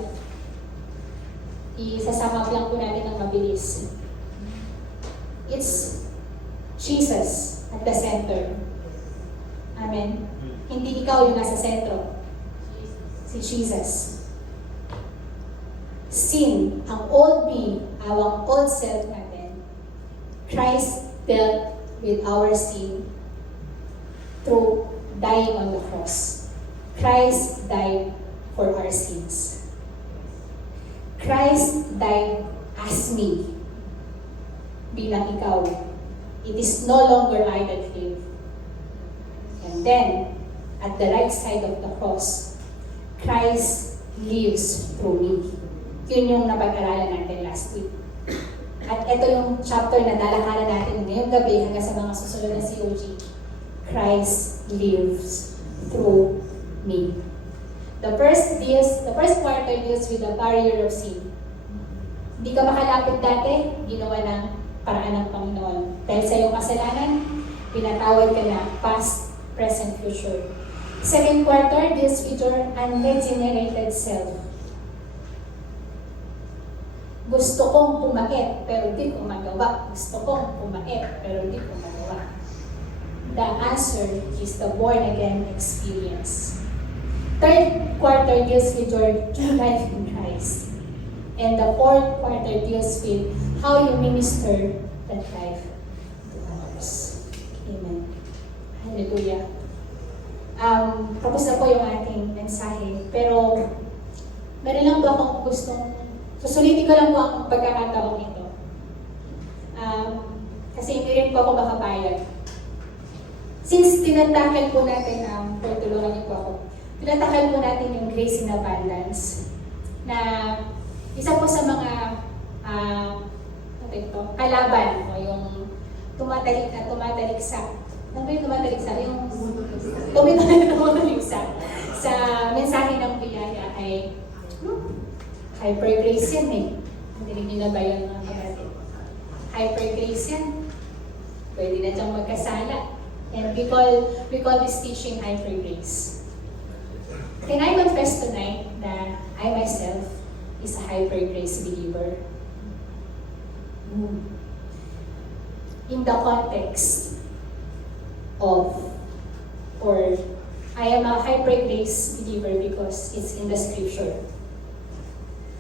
Isasama lang po natin ng mabilis. It's Jesus at the center. Amen. Hindi ikaw yung nasa sentro. Si Jesus. Sin, ang old me, ang old self natin. Christ dealt with our sin through dying on the cross. Christ died for our sins. Christ died as me. Bilang ikaw. It is no longer I that live. And then, at the right side of the cross, Christ lives through me. Yun yung napag-aralan natin last week. At ito yung chapter na dalakaran natin ngayong gabi hanggang sa mga susunod na COG. Christ lives through me. The first quarter deals with the barrier of sin. Hindi ka makalapit dati, ginawa ng paraan ng Panginoon. Dahil sa iyong kasalanan, pinatawad ka na past, present, future. Second quarter deals with your unregenerated self. Gusto kong pumait, pero di ko magawa. Gusto kong pumait, pero di ko magawa. The answer is the born-again experience. third quarter deals with your true life in Christ. And the fourth quarter deals with how you minister that life to others. Amen. Hallelujah. Tapos na po yung ating mensahe. Pero, meron lang po akong gustong, susulitin ko lang po ang pagkakataong ito. Kasi hindi rin po ako makapayag. Since tinatakal po natin, tulungan niyo po ako, tinatakal po natin yung grace in abundance, na isa po sa mga kalaban o yung tumataliksa. Ano ba yung tumataliksa? Yung tumataliksa sa mensahe ng biyaya ay hyper grace yan eh. Hindi niyo na ba yun mga kapatid? Hyper grace yan. Pwede na siyang magkasala. And we call this teaching hyper grace. Can I confess tonight that I myself is a hyper grace believer? In the context of, or I am a hyper grace believer because it's in the scripture.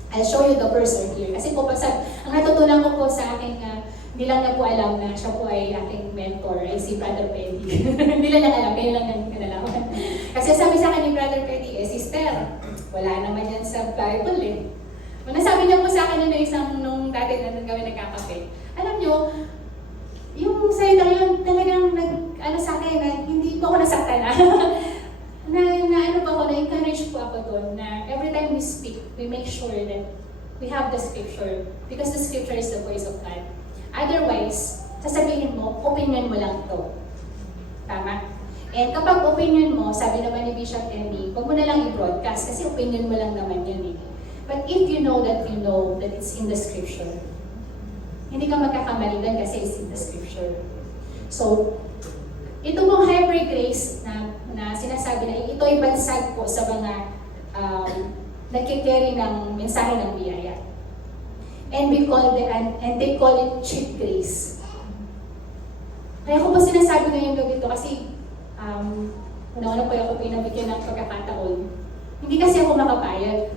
I'll show you the verse right here. Kasi po, ang natutunan ko po sa aking, hindi lang na po alam na siya po ay aking mentor, ay si Brother Petty. Hindi lang niya alam, kayo lang nang kanalaman. Kasi sabi sa akin ni Brother Petty, Sister, wala naman yan sa Bible eh. Nasabi niya po sa akin nung dati na kami nagkakape. Alam niyo, yung salita yun talagang sa akin na hindi po ako nasaktan na-encourage po ako doon na every time we speak, we make sure that we have the scripture because the scripture is the voice of God. Otherwise, sasabihin mo, opinion mo lang to. Tama? And kapag opinion mo, sabi naman ni Bishop Emmy, huwag mo na lang i-broadcast kasi opinion mo lang naman yun eh. But if you know that it's in the scripture, hindi ka magkakamali doon kasi it's in the scripture. So, ito pong hyper grace na sinasabi na ito ay bansag po sa mga nagkikerry ng mensahe ng biyaya. And they call it cheap grace. Kaya ko po sinasabi ngayong gabi ito kasi una-una po ako pinabigyan ng pagkakataon. Hindi kasi ako makapayag.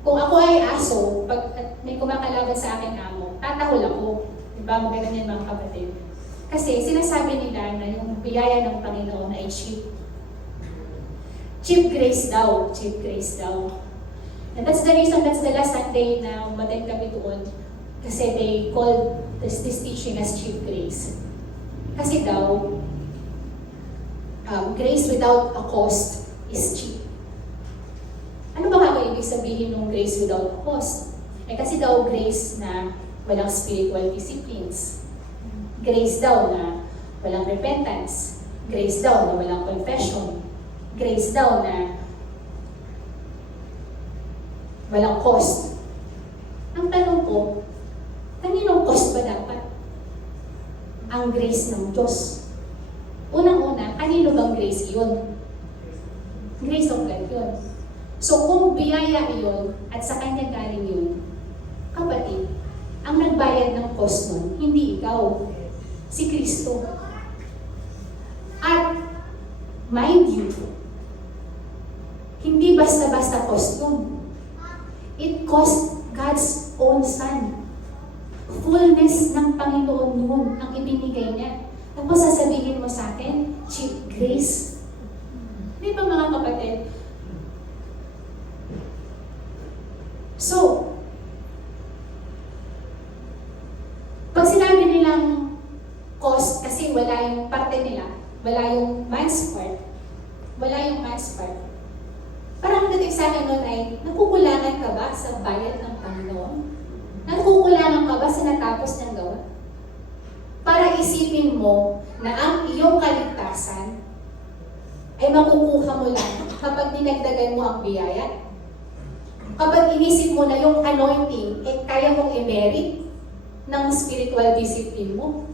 Kung ako ay aso, pag may kumakalaban sa akin amo, tatahol ako. Diba? Maganda yan mga kapatid. Kasi sinasabi nila na yung biyaya ng Panginoon ay cheap. Cheap grace daw. Cheap grace daw. And that's the reason, that's the last Sunday na umattend kami doon. Kasi they called this teaching as cheap grace. Kasi daw, grace without a cost is cheap. Ano ba nga ibig sabihin ng grace without a cost? Kasi daw grace na walang spiritual disciplines. Grace daw na walang repentance. Grace daw na walang confession. Grace daw na walang cost. Ang tanong ko, kaninong cost ba dapat? Ang grace ng Diyos. Unang-una, kanino bang grace yun? Grace of God yun. So kung biyaya yun at sa Kanya galing yun, kapatid, ang nagbayad ng cost nun, hindi ikaw, si Kristo. At mind you, hindi basta-basta cost nun. It cost God's own Son. Fullness ng Panginoon yun ang ibinigay niya. Tapos sasabihin mo sa akin, cheap grace. Di ba mga kapatid? So, pag sinabi nilang cost, kasi wala yung parte nila, wala yung man's part, parang ang dating sa akin nun ay, nakukulangan ka ba sa bayad ng Panginoon? Nakukulangan ka ba sa natapos niyang gawa? Para isipin mo na ang iyong kaligtasan ay makukuha mo lang kapag dinagdagan mo ang biyaya. Kapag inisip mo na yung anointing, kaya mong i-merit ng spiritual discipline mo.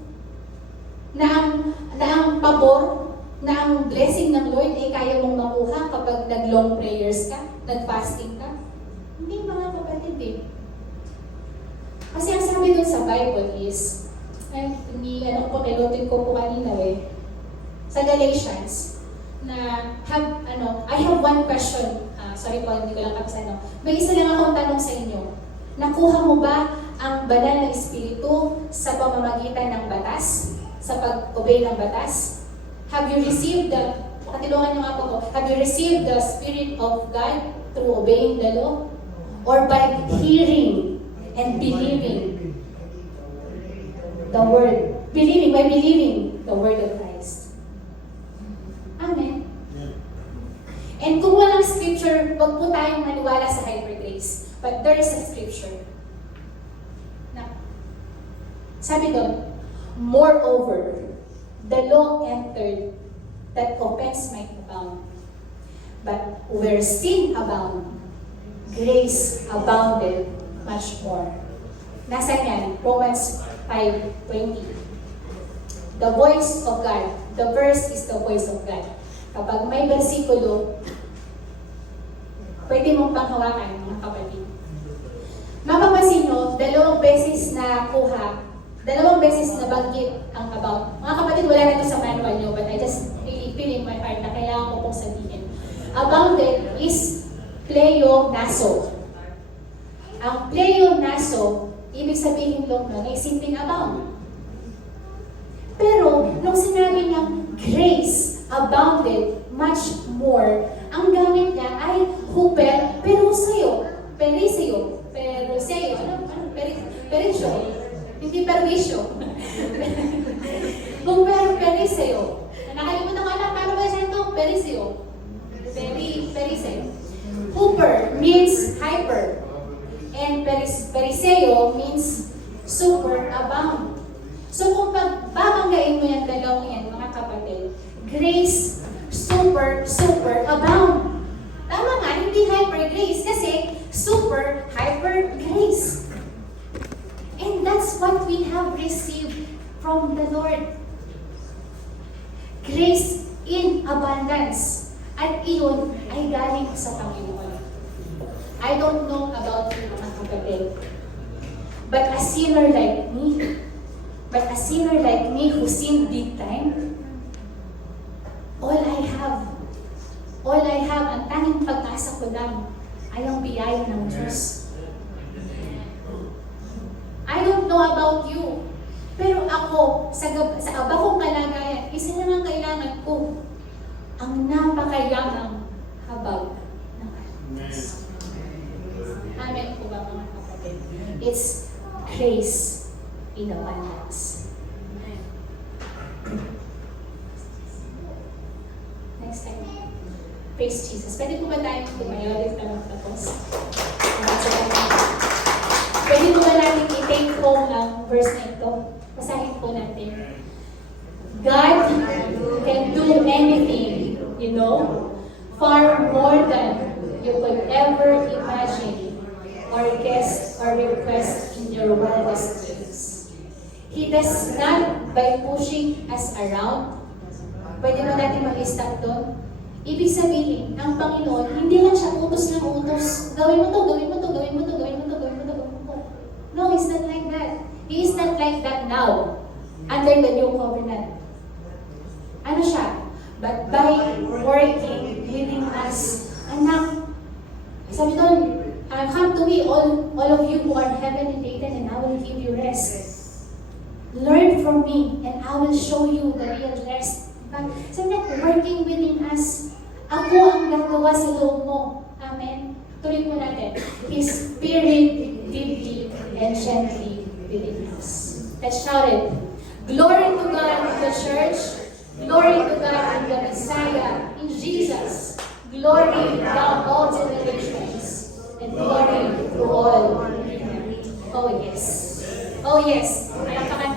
Na ang pabor, na ang blessing ng Lord ay kaya mong makuha kapag nag-long prayers ka, nag-fasting ka. Hindi mga kapatid eh. Kasi ang sabi dun sa Bible is, nilutin ko po kanina sa Galatians, na I have one question. Sorry po, hindi ko lang kapasa, no? May isa lang akong tanong sa inyo. Nakuha mo ba ang banal na espiritu sa pamamagitan ng batas? Sa pag-obey ng batas? Have you received pakatulungan niyo nga po ko, have you received the Spirit of God through obeying the law? Or by hearing and believing the Word? By believing the Word of Christ. Amen. And kung walang scripture, wag po tayong maniwala sa hypergrace. But there is a scripture. Sabi doon, moreover, the law entered that offense might abound. But where sin abound, grace abounded much more. Nasaan yan? Romans 5:20. The voice of God. The verse is the voice of God. Kapag may versikulo, pwede mong panghawakan, mga kapatid. Mapapansin nyo, dalawang beses na banggit ang about. Mga kapatid, wala na ito sa manual nyo, but I just really feel in my heart na kailangan ko pong sabihin. Abounded is pleonazo. Ang pleonazo, ibig sabihin lang nun, ay simpleng abound. Pero, nung sinabi niyang grace abounded much more, ang gamit niya ay huper peruseo. Periseo. Peruseo. Perisyo. Hindi perwisyo. Huper periseo. Nakalimutan ko alam, paano ba siya ito? Periseo. Periseo. Huper means hyper. And periseo means super abound. So kung pagbabanggain mo yung dalawang yan, mga kapatid, grace, super abound. Tama nga, hindi hyper grace kasi super hyper grace. And that's what we have received from the Lord. Grace in abundance. At iyon ay galing sa Panginoon. I don't know about you, mga kapatid. But a sinner like me who sinned big time, all I have, ang tanging pag-asa ko lang ay ang biyaya ng Diyos. I don't know about you, pero ako, sa aba kong kalagayan, isa lang ang kailangan ko, ang napakayamang habag ng Diyos. Amen po ba, mga kapatid? It's grace in abundance. Next time. Praise Jesus. Pwede po ba tayong tumayo? Dito na magtapos. Pwede po ba natin i-take home ang verse na ito? Basahin po natin. God can do anything, far more than you could ever imagine or guess or request in your wildest dreams. He does not by pushing us around. Pwede ba natin mag-stop doon? Ibig sabihin, ang Panginoon, hindi lang siya utos ng utos. Gawin mo to, gawin mo to, gawin mo to, gawin mo to, gawin mo to, gawin mo to. No, He's not like that. He is not like that now, under the new covenant. Ano siya? But by working within us, anak, sabi doon, come to me, all of you who are heavily laden, and I will give you rest. Learn from me, and I will show you the real rest. Sabi na, working within us. Ako ang gagawa sa loob mo. Amen? Tuloy po natin. His Spirit deeply and gently within us. Let's shout it. Glory to God in the church. Glory to God in the Messiah, in Jesus. Glory down all generations. And glory to all. Oh yes. Oh yes. Palakpakan